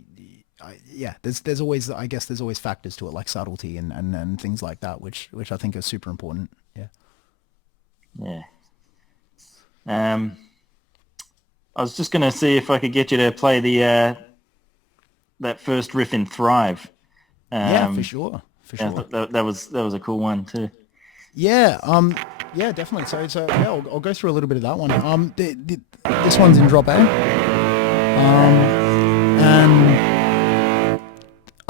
always, I guess, there's always factors to it, like subtlety and things like that, which I think are super important. I was just gonna see if I could get you to play the that first riff in Thrive. For sure. That was a cool one too. Definitely. So I'll go through a little bit of that one. This one's in drop A, and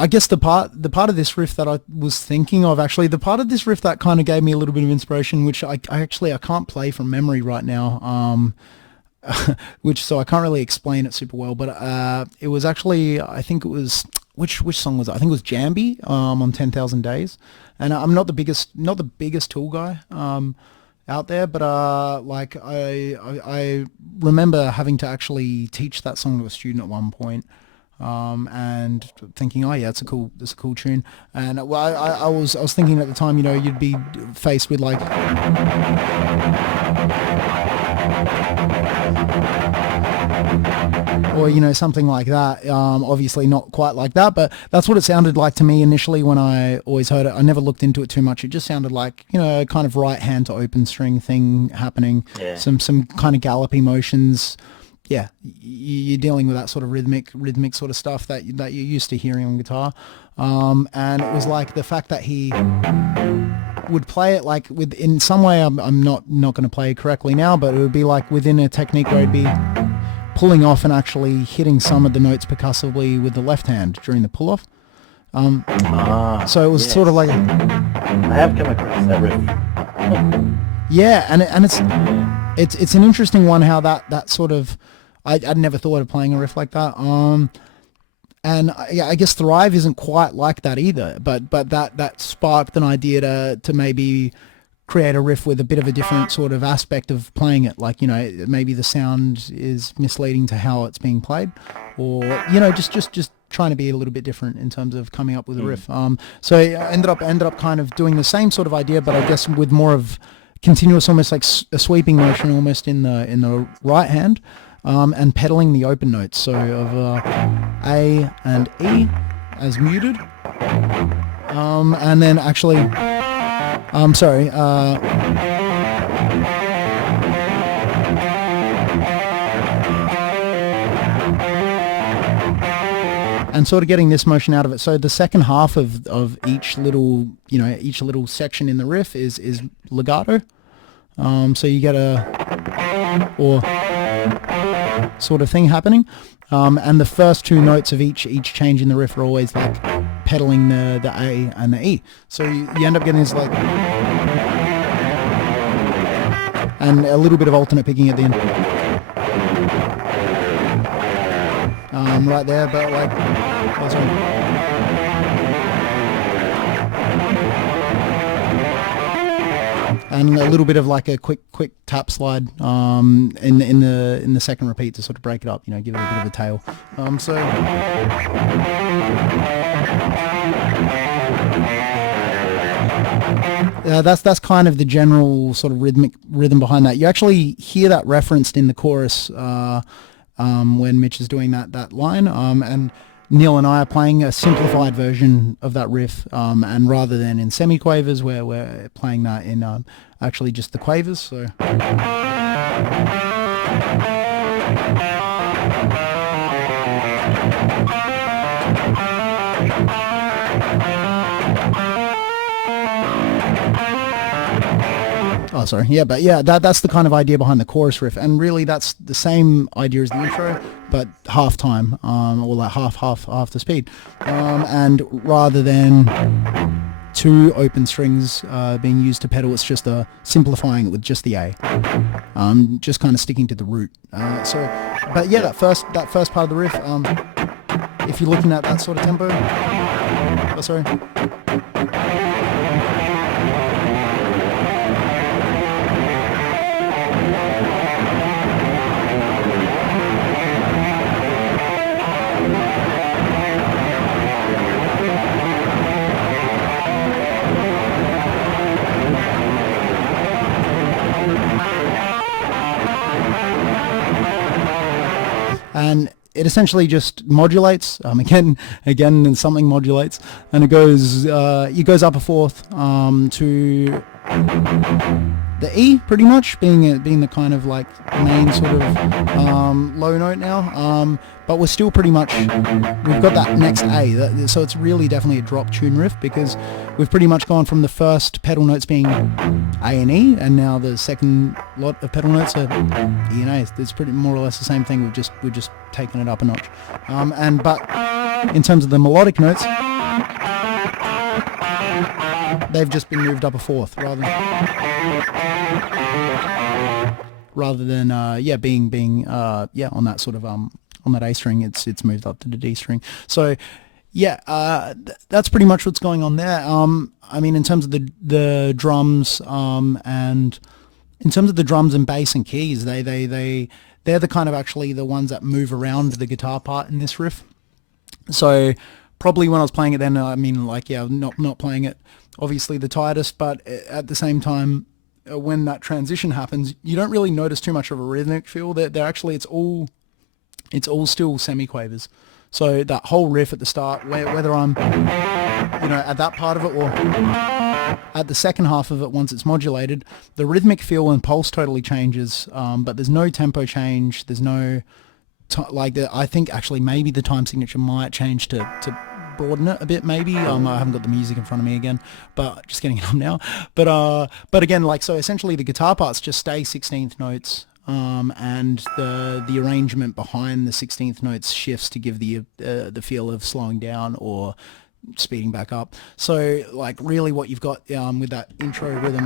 I guess the part of this riff that I was thinking of, actually, the part of this riff that kind of gave me a little bit of inspiration, which I can't play from memory right now, so I can't really explain it super well, but it was actually, I think it was, which song was it? I think it was Jambi on 10,000 Days, and I'm not the biggest Tool guy out there, but like I remember having to actually teach that song to a student at one point. And thinking, oh yeah, it's a cool tune. And I was thinking at the time, you'd be faced with like, or something like that. Obviously not quite like that, but that's what it sounded like to me initially when I always heard it. I never looked into it too much. It just sounded like kind of right hand to open string thing happening. Yeah. Some kind of gallopy motions. Yeah, you're dealing with that sort of rhythmic sort of stuff that you're used to hearing on guitar, and it was like the fact that he would play it like in some way. I'm not going to play it correctly now, but it would be like within a technique where he'd be pulling off and actually hitting some of the notes percussively with the left hand during the pull off. So it was sort of like I have come across that riff. Yeah, and it's an interesting one how that sort of I'd never thought of playing a riff like that. And I guess Thrive isn't quite like that either. But that sparked an idea to maybe create a riff with a bit of a different sort of aspect of playing it. Like maybe the sound is misleading to how it's being played, or just trying to be a little bit different in terms of coming up with a riff. So I ended up kind of doing the same sort of idea, but I guess with more of continuous, almost like a sweeping motion, almost in the right hand, and pedaling the open notes. So of A and E as muted, and then actually, and sort of getting this motion out of it. So the second half of each little section in the riff is legato. So you get a or sort of thing happening, and the first two notes of each change in the riff are always like pedaling the A and the E. So you end up getting this like, and a little bit of alternate picking at the end. Right there, but like, oh, sorry. And a little bit of like a quick tap slide in the second repeat to sort of break it up, give it a bit of a tail. That's kind of the general sort of rhythm behind that. You actually hear that referenced in the chorus when Mitch is doing that line, and Neil and I are playing a simplified version of that riff, and rather than in semi-quavers, where we're playing that in actually just the quavers. So. Oh, sorry. Yeah, but yeah, that's the kind of idea behind the chorus riff, and really that's the same idea as the intro, but half time, or like half the speed, and rather than two open strings being used to pedal, it's just simplifying it with just the A, just kind of sticking to the root. But yeah, that first part of the riff, if you're looking at that sort of tempo, oh, sorry. And it essentially just modulates again, and something modulates, and it goes up a fourth to the E, pretty much being the kind of like main sort of low note now, but we're still pretty much, we've got that next A, so it's really definitely a drop tune riff, because we've pretty much gone from the first pedal notes being A and E, and now the second lot of pedal notes are E and A. It's pretty more or less the same thing. We've just taken it up a notch, but in terms of the melodic notes, they've just been moved up a fourth rather than being on that sort of on that A string. It's moved up to the D string. So that's pretty much what's going on there. I mean, in terms of the drums and in terms of the drums and bass and keys, they're the kind of actually the ones that move around the guitar part in this riff. So probably when I was playing it then, I mean, like, not playing it obviously the tightest, but at the same time, when that transition happens, you don't really notice too much of a rhythmic feel. They're actually, it's all still semi-quavers. So that whole riff at the start, whether I'm, at that part of it or at the second half of it, once it's modulated, the rhythmic feel and pulse totally changes, but there's no tempo change. There's no, I think actually maybe the time signature might change to broaden it a bit, maybe. I haven't got the music in front of me again, but just getting it up now. But again, so essentially the guitar parts just stay 16th notes. And the arrangement behind the 16th notes shifts to give the feel of slowing down or speeding back up. So really what you've got with that intro rhythm,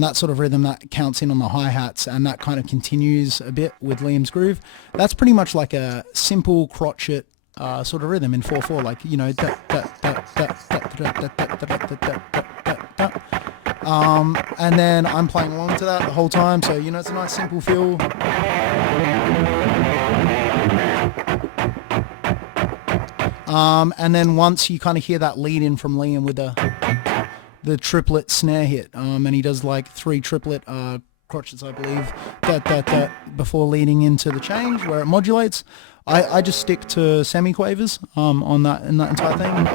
that sort of rhythm that counts in on the hi-hats, and that kind of continues a bit with Liam's groove. That's pretty much like a simple crotchet sort of rhythm in 4/4, and then I'm playing along to that the whole time, so it's a nice simple feel. And then once you kind of hear that lead in from Liam with the triplet snare hit, and he does 3 triplet crotchets, I believe, before leading into the change where it modulates. I just stick to semi-quavers on that in that entire thing.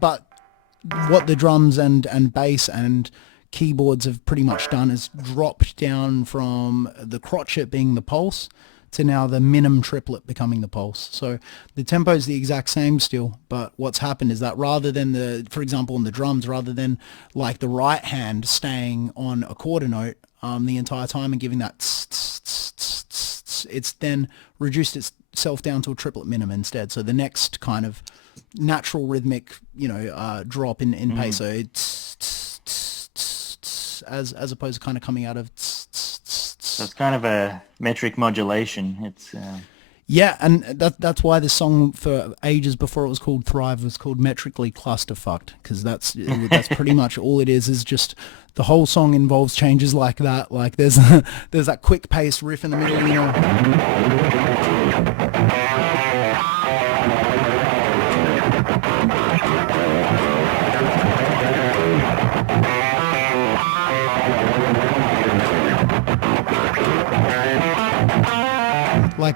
But what the drums and bass and keyboards have pretty much done is dropped down from the crotchet being the pulse to now the minim triplet becoming the pulse. So the tempo is the exact same still, but what's happened is that rather than for example, on the drums, rather than the right hand staying on a quarter note the entire time and giving that it's then reduced itself down to a triplet minim instead. So the next kind of natural rhythmic, drop in pace. So it's as opposed to kind of coming out of. So it's kind of a metric modulation. It's and that's why this song for ages before it was called Thrive was called Metrically Clusterfucked, because that's pretty much all it is just the whole song involves changes like that. There's that quick pace riff in the middle,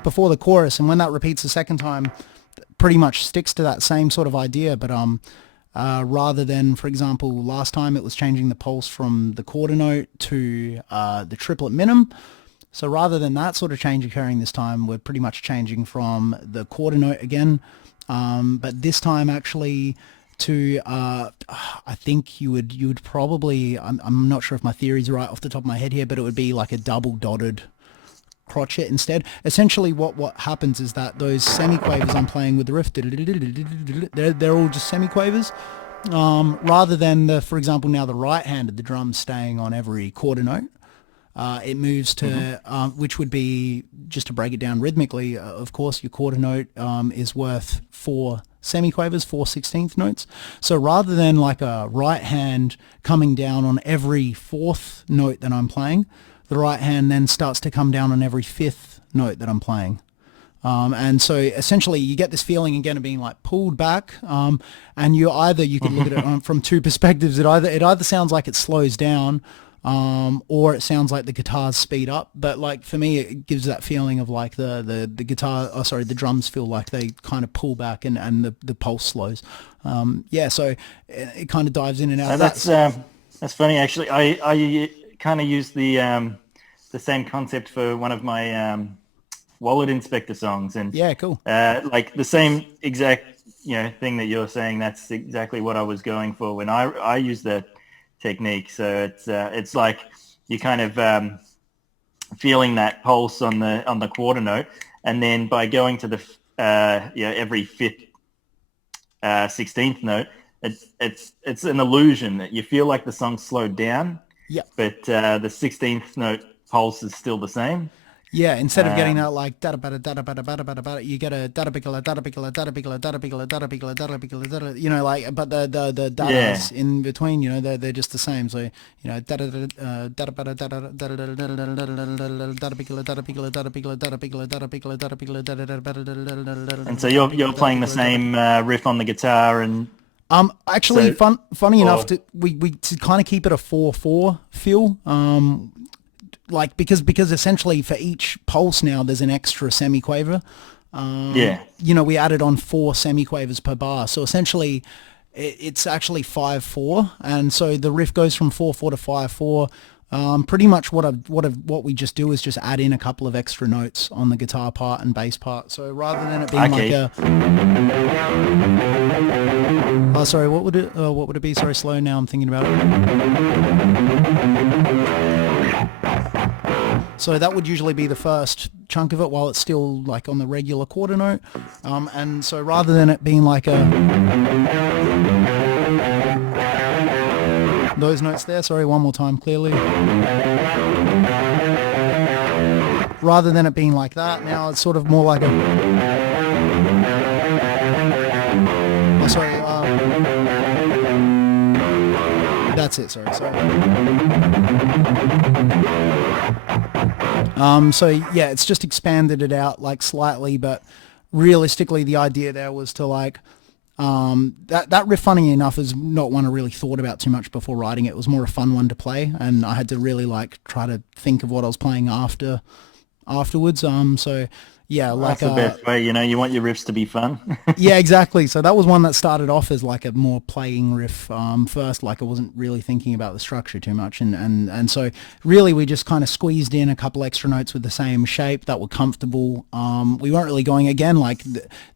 before the chorus, and when that repeats the second time, pretty much sticks to that same sort of idea, but rather than, for example, last time it was changing the pulse from the quarter note to the triplet minim. So rather than that sort of change occurring this time, we're pretty much changing from the quarter note again, but this time actually to I think you would probably, I'm not sure if my theory's right off the top of my head here, but it would be like a double dotted crotchet instead. Essentially what happens is that those semi-quavers I'm playing with the riff, they're all just semi-quavers, rather than for example, now the right hand of the drum staying on every quarter note. It moves to, which would be, just to break it down rhythmically, of course, your quarter note is worth 4 semi-quavers, 4 16th notes. So rather than a right hand coming down on every 4th note that I'm playing, the right hand then starts to come down on every 5th note that I'm playing. And so essentially you get this feeling again of being pulled back, and you could look at it from 2 perspectives. It either sounds like it slows down, or it sounds like the guitars speed up. But for me, it gives that feeling of the the drums feel like they kind of pull back and the pulse slows. So it kind of dives in and out. That's funny actually. I kind of use the same concept for one of my Wallet Inspector songs, and cool. The same exact thing that you're saying. That's exactly what I was going for when I use that technique. So it's like you kind of feeling that pulse on the quarter note, and then by going to the every fifth 16th note, it's an illusion that you feel like the song's slowed down, Yeah. but the 16th note pulse is still the same. Yeah, instead of getting that like da da da da da, you get a da da bigla da da bigla da da bigla da da bigla da da bigla da da bigla da da, like, but the dadas in between, they're just the same. So da da da da da da da da da da bigla da da bigla da da bigla da da bigla da da bigla da da bigla da da da. And so you're playing the same riff on the guitar, and actually, funny enough, we to kind of keep it a 4/4 feel. Like because essentially for each pulse now there's an extra semiquaver. We added on 4 semiquavers per bar, so essentially it's actually 5/4, and so the riff goes from 4/4 to 5/4. Pretty much what we just do is just add in a couple of extra notes on the guitar part and bass part. So rather than it being like a sorry, what would it be? Sorry, slow now. I'm thinking about it. So that would usually be the first chunk of it while it's still like on the regular quarter note. And so rather than it being like those notes there, sorry, one more time clearly. Rather than it being like that, now it's sort of more like that's it, sorry. So yeah, it's just expanded it out like slightly, but realistically the idea there was to like that riff, funny enough, is not one I really thought about too much before writing it. It was more a fun one to play, and I had to really like try to think of what I was playing afterwards. So yeah, like that's the best way, you want your riffs to be fun. Yeah, exactly. So that was one that started off as like a more playing riff first. Like I wasn't really thinking about the structure too much, and so really we just kind of squeezed in a couple extra notes with the same shape that were comfortable. We weren't really going, again, like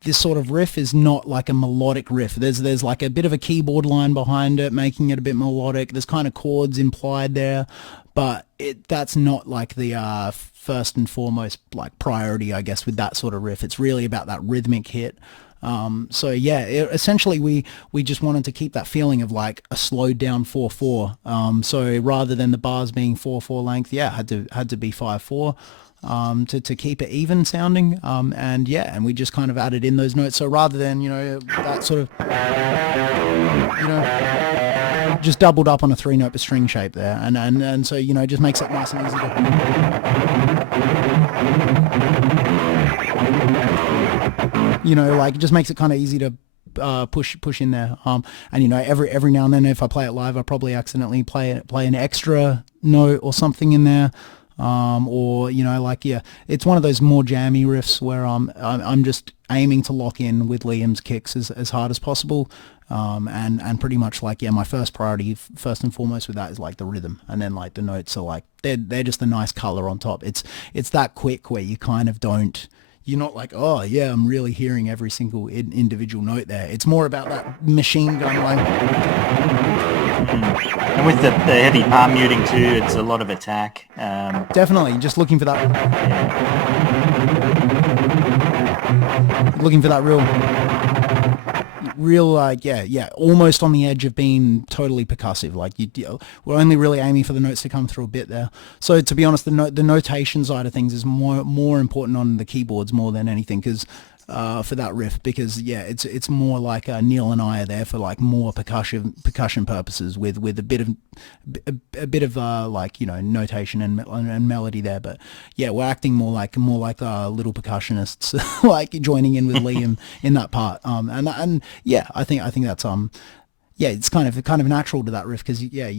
this sort of riff is not like a melodic riff. There's like a bit of a keyboard line behind it, making it a bit melodic. There's kind of chords implied there, but that's not like the first and foremost like priority, I guess, with that sort of riff. It's really about that rhythmic hit. So yeah, essentially we just wanted to keep that feeling of like a slowed down 4/4. So rather than the bars being 4/4 length, yeah, had to be 5/4. To keep it even sounding, and we just kind of added in those notes. So rather than that sort of just doubled up on a 3-note per string shape there, and so just makes it nice and easy to like, it just makes it kind of easy to push in there. And every now and then, if I play it live, I probably accidentally play an extra note or something in there. It's one of those more jammy riffs where I'm just aiming to lock in with Liam's kicks as hard as possible, and pretty much like, yeah, my first priority, first and foremost with that, is like the rhythm, and then like the notes are like they're just a nice color on top. It's that quick where you kind of you're not like, oh yeah, I'm really hearing every single individual note there. It's more about that machine gun like. And with the heavy palm muting too, it's a lot of attack. Definitely, just looking for that. Looking for that real like, yeah, almost on the edge of being totally percussive. Like we're only really aiming for the notes to come through a bit there. So to be honest, the notation side of things is more important on the keyboards more than anything, because for that riff, because yeah, it's more like Neil and I are there for like more percussion purposes with a bit of like notation and melody there. But yeah, we're acting more like little percussionists, like joining in with Liam in that part. And yeah, I think that's yeah, it's kind of natural to that riff, because yeah,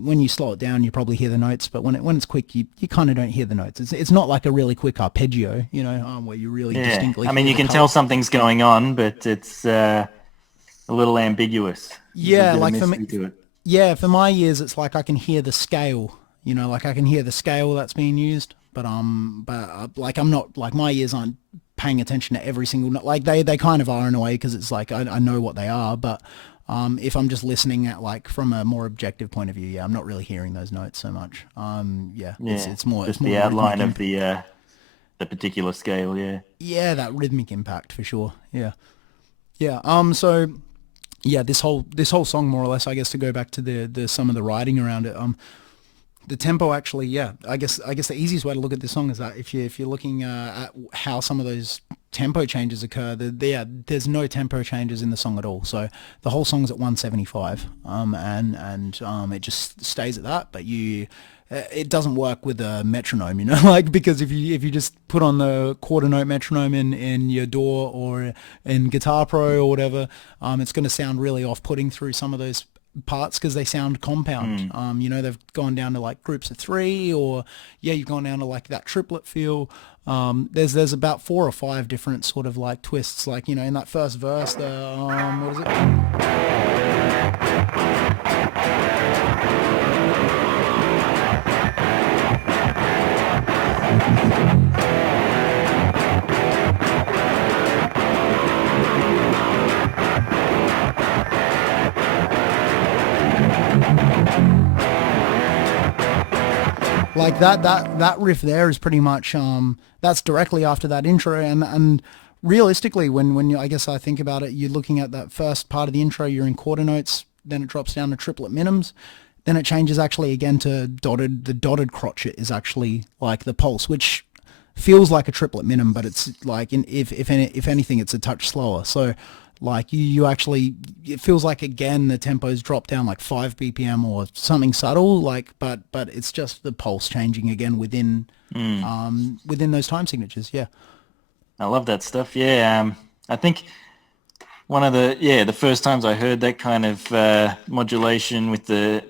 when you slow it down, you probably hear the notes, but when it's quick, you kind of don't hear the notes. It's not like a really quick arpeggio, where you really distinctly. I mean, you can tell something's going on, but it's a little ambiguous. Yeah, like for me, for my ears, it's like I can hear the scale. Like I can hear the scale that's being used, but like I'm not, like, my ears aren't paying attention to every single note. Like they kind of are in a way, because it's like I know what they are, but If I'm just listening at like from a more objective point of view, yeah, I'm not really hearing those notes so much. Yeah, Yeah, it's more just the the rhythmic outline of the particular scale. Yeah. yeah, that rhythmic impact for sure. Yeah, yeah. So yeah, this whole song more or less, I guess, to go back to the some of the writing around it. The tempo actually, yeah, I guess the easiest way to look at this song is that if you're looking at how some of those tempo changes occur, there's no tempo changes in the song at all. So the whole song's at 175, and it just stays at that. But it doesn't work with a metronome, like, because if you just put on the quarter note metronome in your DAW or in Guitar Pro or whatever, it's going to sound really off-putting through some of those parts because they sound compound. They've gone down to like groups of three, or you've gone down to like that triplet feel. There's about 4 or 5 different sort of like twists, like, in that first verse, what is it? Like that riff there is pretty much that's directly after that intro, and realistically, when I guess I think about it, you're looking at that first part of the intro, you're in quarter notes, then it drops down to triplet minimums, then it changes actually again to dotted. The dotted crotchet is actually like the pulse, which feels like a triplet minimum, but it's like if anything, it's a touch slower. So like you actually, it feels like again the tempo's dropped down like 5 BPM or something subtle, like, but it's just the pulse changing again within those time signatures. Yeah. I love that stuff. Yeah. I think one of the first times I heard that kind of modulation with the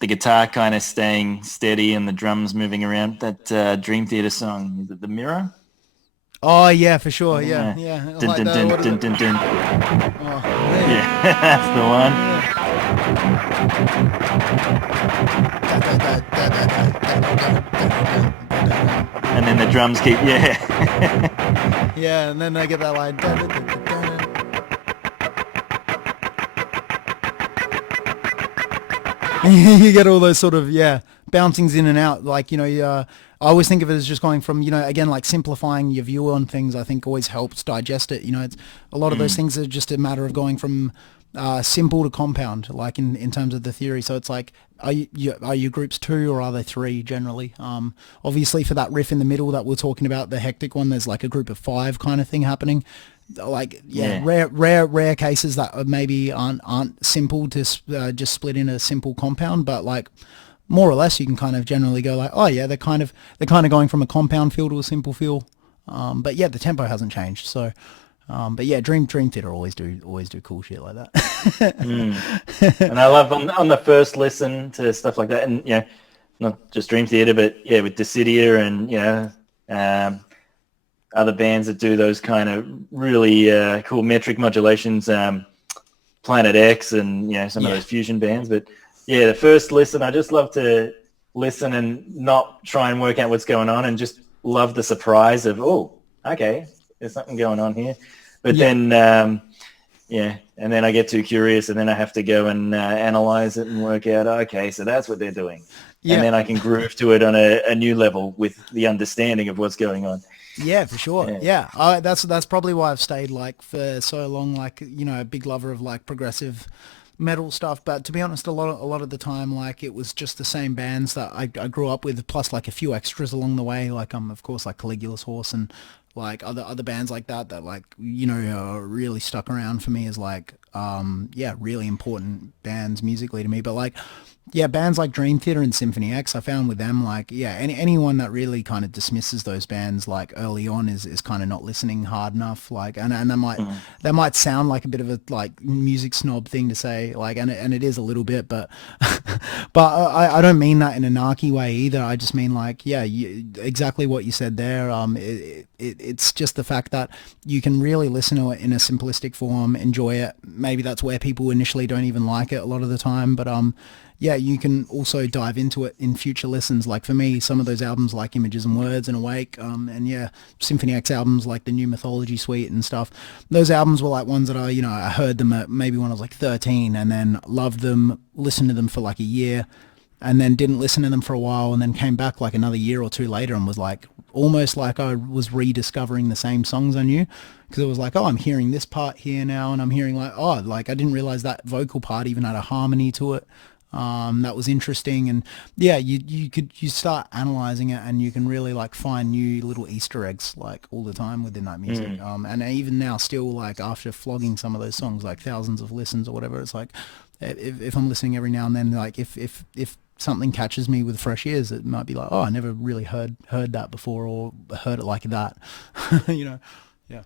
guitar kind of staying steady and the drums moving around, that Dream Theater song, is it The Mirror? Oh yeah, for sure. Yeah, yeah. Dun, Like dun, the, dun, what is dun, it? dun, dun. Oh, man. Yeah, that's the one. And then the drums keep, Yeah, and then they get that line. You get all those sort of bouncings in and out. Like I always think of it as just going from again, like simplifying your view on things. I think always helps digest it. It's a lot of those things are just a matter of going from simple to compound, like in terms of the theory. So it's like, are you groups 2 or are they 3 generally? Obviously for that riff in the middle that we're talking about, the hectic one, there's like a group of 5 kind of thing happening. Like rare cases that maybe aren't simple to just split in a simple compound, but like more or less you can kind of generally go like, oh yeah, they're kind of going from a compound feel to a simple feel. But yeah, the tempo hasn't changed. So but yeah, Dream Theater always do cool shit like that. And I love on the first listen to stuff like that, and not just Dream Theater, but with Dyssidia and other bands that do those kind of really cool metric modulations, Planet X and some of those fusion bands. But the first listen, I just love to listen and not try and work out what's going on, and just love the surprise of, oh, okay, there's something going on here. But then and then I get too curious, and then I have to go and analyze it and work out, okay, so that's what they're doing. And then I can groove to it on a new level with the understanding of what's going on. Yeah, for sure. Yeah, that's probably why I've stayed like for so long, like a big lover of like progressive metal stuff. But to be honest, a lot of the time, like it was just the same bands that I grew up with, plus like a few extras along the way, like of course like Caligula's Horse and like other bands like that like really stuck around for me as like really important bands musically to me. But like bands like Dream Theater and Symphony X, I found with them, like, anyone that really kind of dismisses those bands like early on is kind of not listening hard enough. Like, and that might sound like a bit of a like music snob thing to say, like, and it is a little bit, but I don't mean that in a narky way either. I just mean like, exactly what you said there. It's just the fact that you can really listen to it in a simplistic form, enjoy it. Maybe that's where people initially don't even like it a lot of the time, but yeah, you can also dive into it in future listens. Like for me, some of those albums like Images and Words and Awake, and yeah, Symphony X albums like the New Mythology Suite and stuff. Those albums were like ones that I heard them at maybe when I was like 13 and then loved them, listened to them for like a year and then didn't listen to them for a while and then came back like another year or two later and was like almost like I was rediscovering the same songs I knew because it was like, oh, I'm hearing this part here now and I'm hearing like, oh, like I didn't realize that vocal part even had a harmony to it. That was interesting and yeah, you start analyzing it and you can really like find new little Easter eggs like all the time within that music. And even now still like after flogging some of those songs like thousands of listens or whatever, it's like if I'm listening every now and then, like if something catches me with fresh ears, it might be like, oh, I never really heard that before or heard it like that. you know, yeah.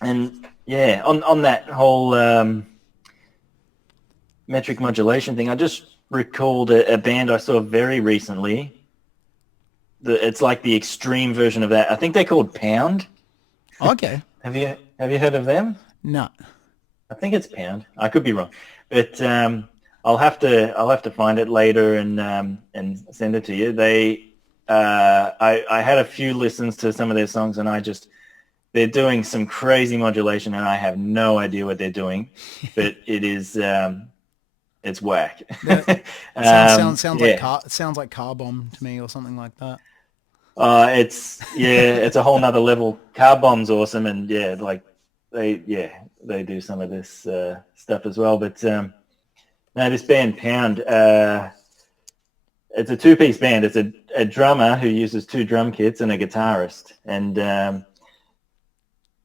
And yeah, on that whole metric modulation thing, I just recalled a band I saw very recently. It's like the extreme version of that. I think they're called Pound. Okay. Have you heard of them? No. I think it's Pound. I could be wrong, but I'll have to find it later and send it to you. I had a few listens to some of their songs, and they're doing some crazy modulation, and I have no idea what they're doing, but it is it's whack. Sounds yeah. sounds like Car Bomb to me or something like that. It's a whole nother level. Car Bomb's awesome, and yeah, like they do some of this stuff as well. But no, this band Pound, it's a two-piece band. It's a drummer who uses two drum kits and a guitarist, and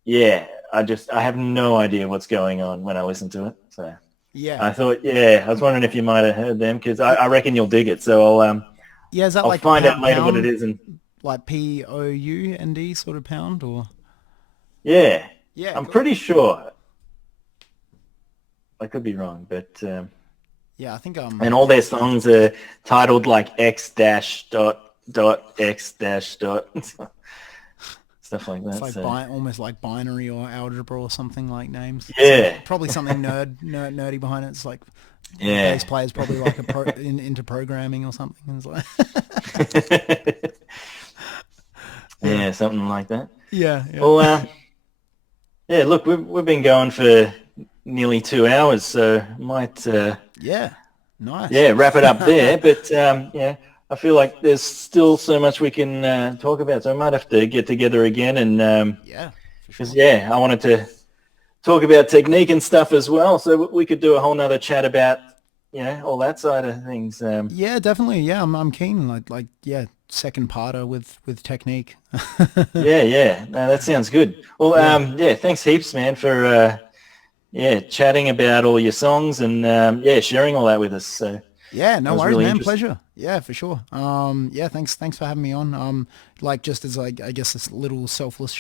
yeah, I have no idea what's going on when I listen to it. So yeah, I thought, I was wondering if you might have heard them because I reckon you'll dig it. So I'll is that I'll like find out later what it is and. Like POUND sort of pound or? Yeah, I'm cool. pretty sure. I could be wrong, but yeah, I think and all their songs are titled like X dash dot dot X dash dot stuff like that. It's like almost like binary or algebra or something like names. Yeah, so probably something nerdy behind it. It's like the yeah, bass player's probably like into programming or something. It's like yeah, something like that. Yeah. Well, yeah. Look, we've been going for nearly 2 hours, so might yeah, nice. Yeah, wrap it up there. But yeah, I feel like there's still so much we can talk about, so I might have to get together again and yeah, because I wanted to talk about technique and stuff as well, so we could do a whole nother chat about all that side of things. Yeah, definitely. Yeah, I'm keen. Like yeah, second parter with technique. yeah. No, that sounds good. Well, yeah, thanks heaps, man, for chatting about all your songs and sharing all that with us. So yeah, no worries, really man. Pleasure. Yeah, for sure. Yeah, thanks for having me on. Like just as like I guess this little selfless,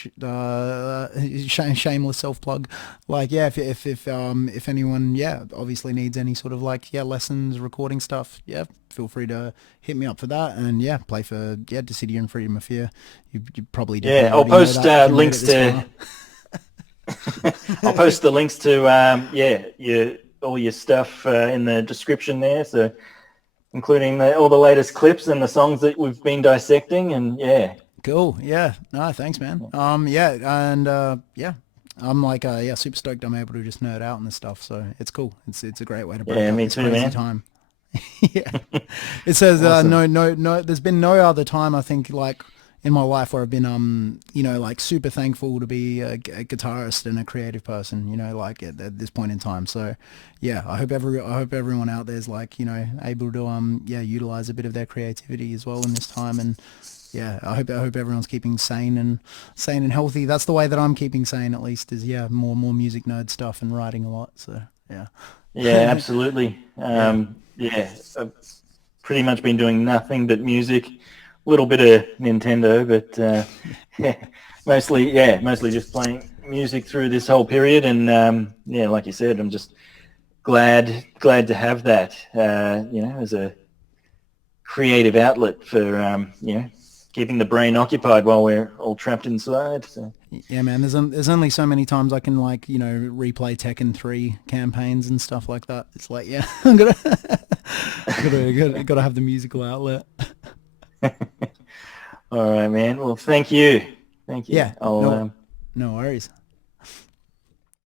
shameless self plug. Like yeah, if anyone obviously needs any sort of like lessons, recording stuff, feel free to hit me up for that. And play for Dyssidia and Freedom of Fear. You probably I'll post links to. I'll post the links to all your stuff in the description there, so including all the latest clips and the songs that we've been dissecting, and cool. No, thanks, man. I'm like super stoked I'm able to just nerd out on this stuff, so it's cool. It's a great way to break up me this too, crazy man. time. Yeah, it says Awesome. no there's been no other time I think like in my life where I've been like super thankful to be a guitarist and a creative person, like at this point in time. So yeah, I hope everyone out there is like able to utilize a bit of their creativity as well in this time. And I hope everyone's keeping sane and healthy. That's the way that I'm keeping sane, at least, is more music nerd stuff and writing a lot. So Absolutely. I've pretty much been doing nothing but music. A little bit of Nintendo, but mostly just playing music through this whole period. And like you said, I'm just glad to have that, as a creative outlet for keeping the brain occupied while we're all trapped inside. So. Yeah, man. There's only so many times I can like replay Tekken 3 campaigns and stuff like that. It's like yeah, I'm gonna gotta have the musical outlet. All right, man. Well, thank you. Thank you. Yeah, no worries.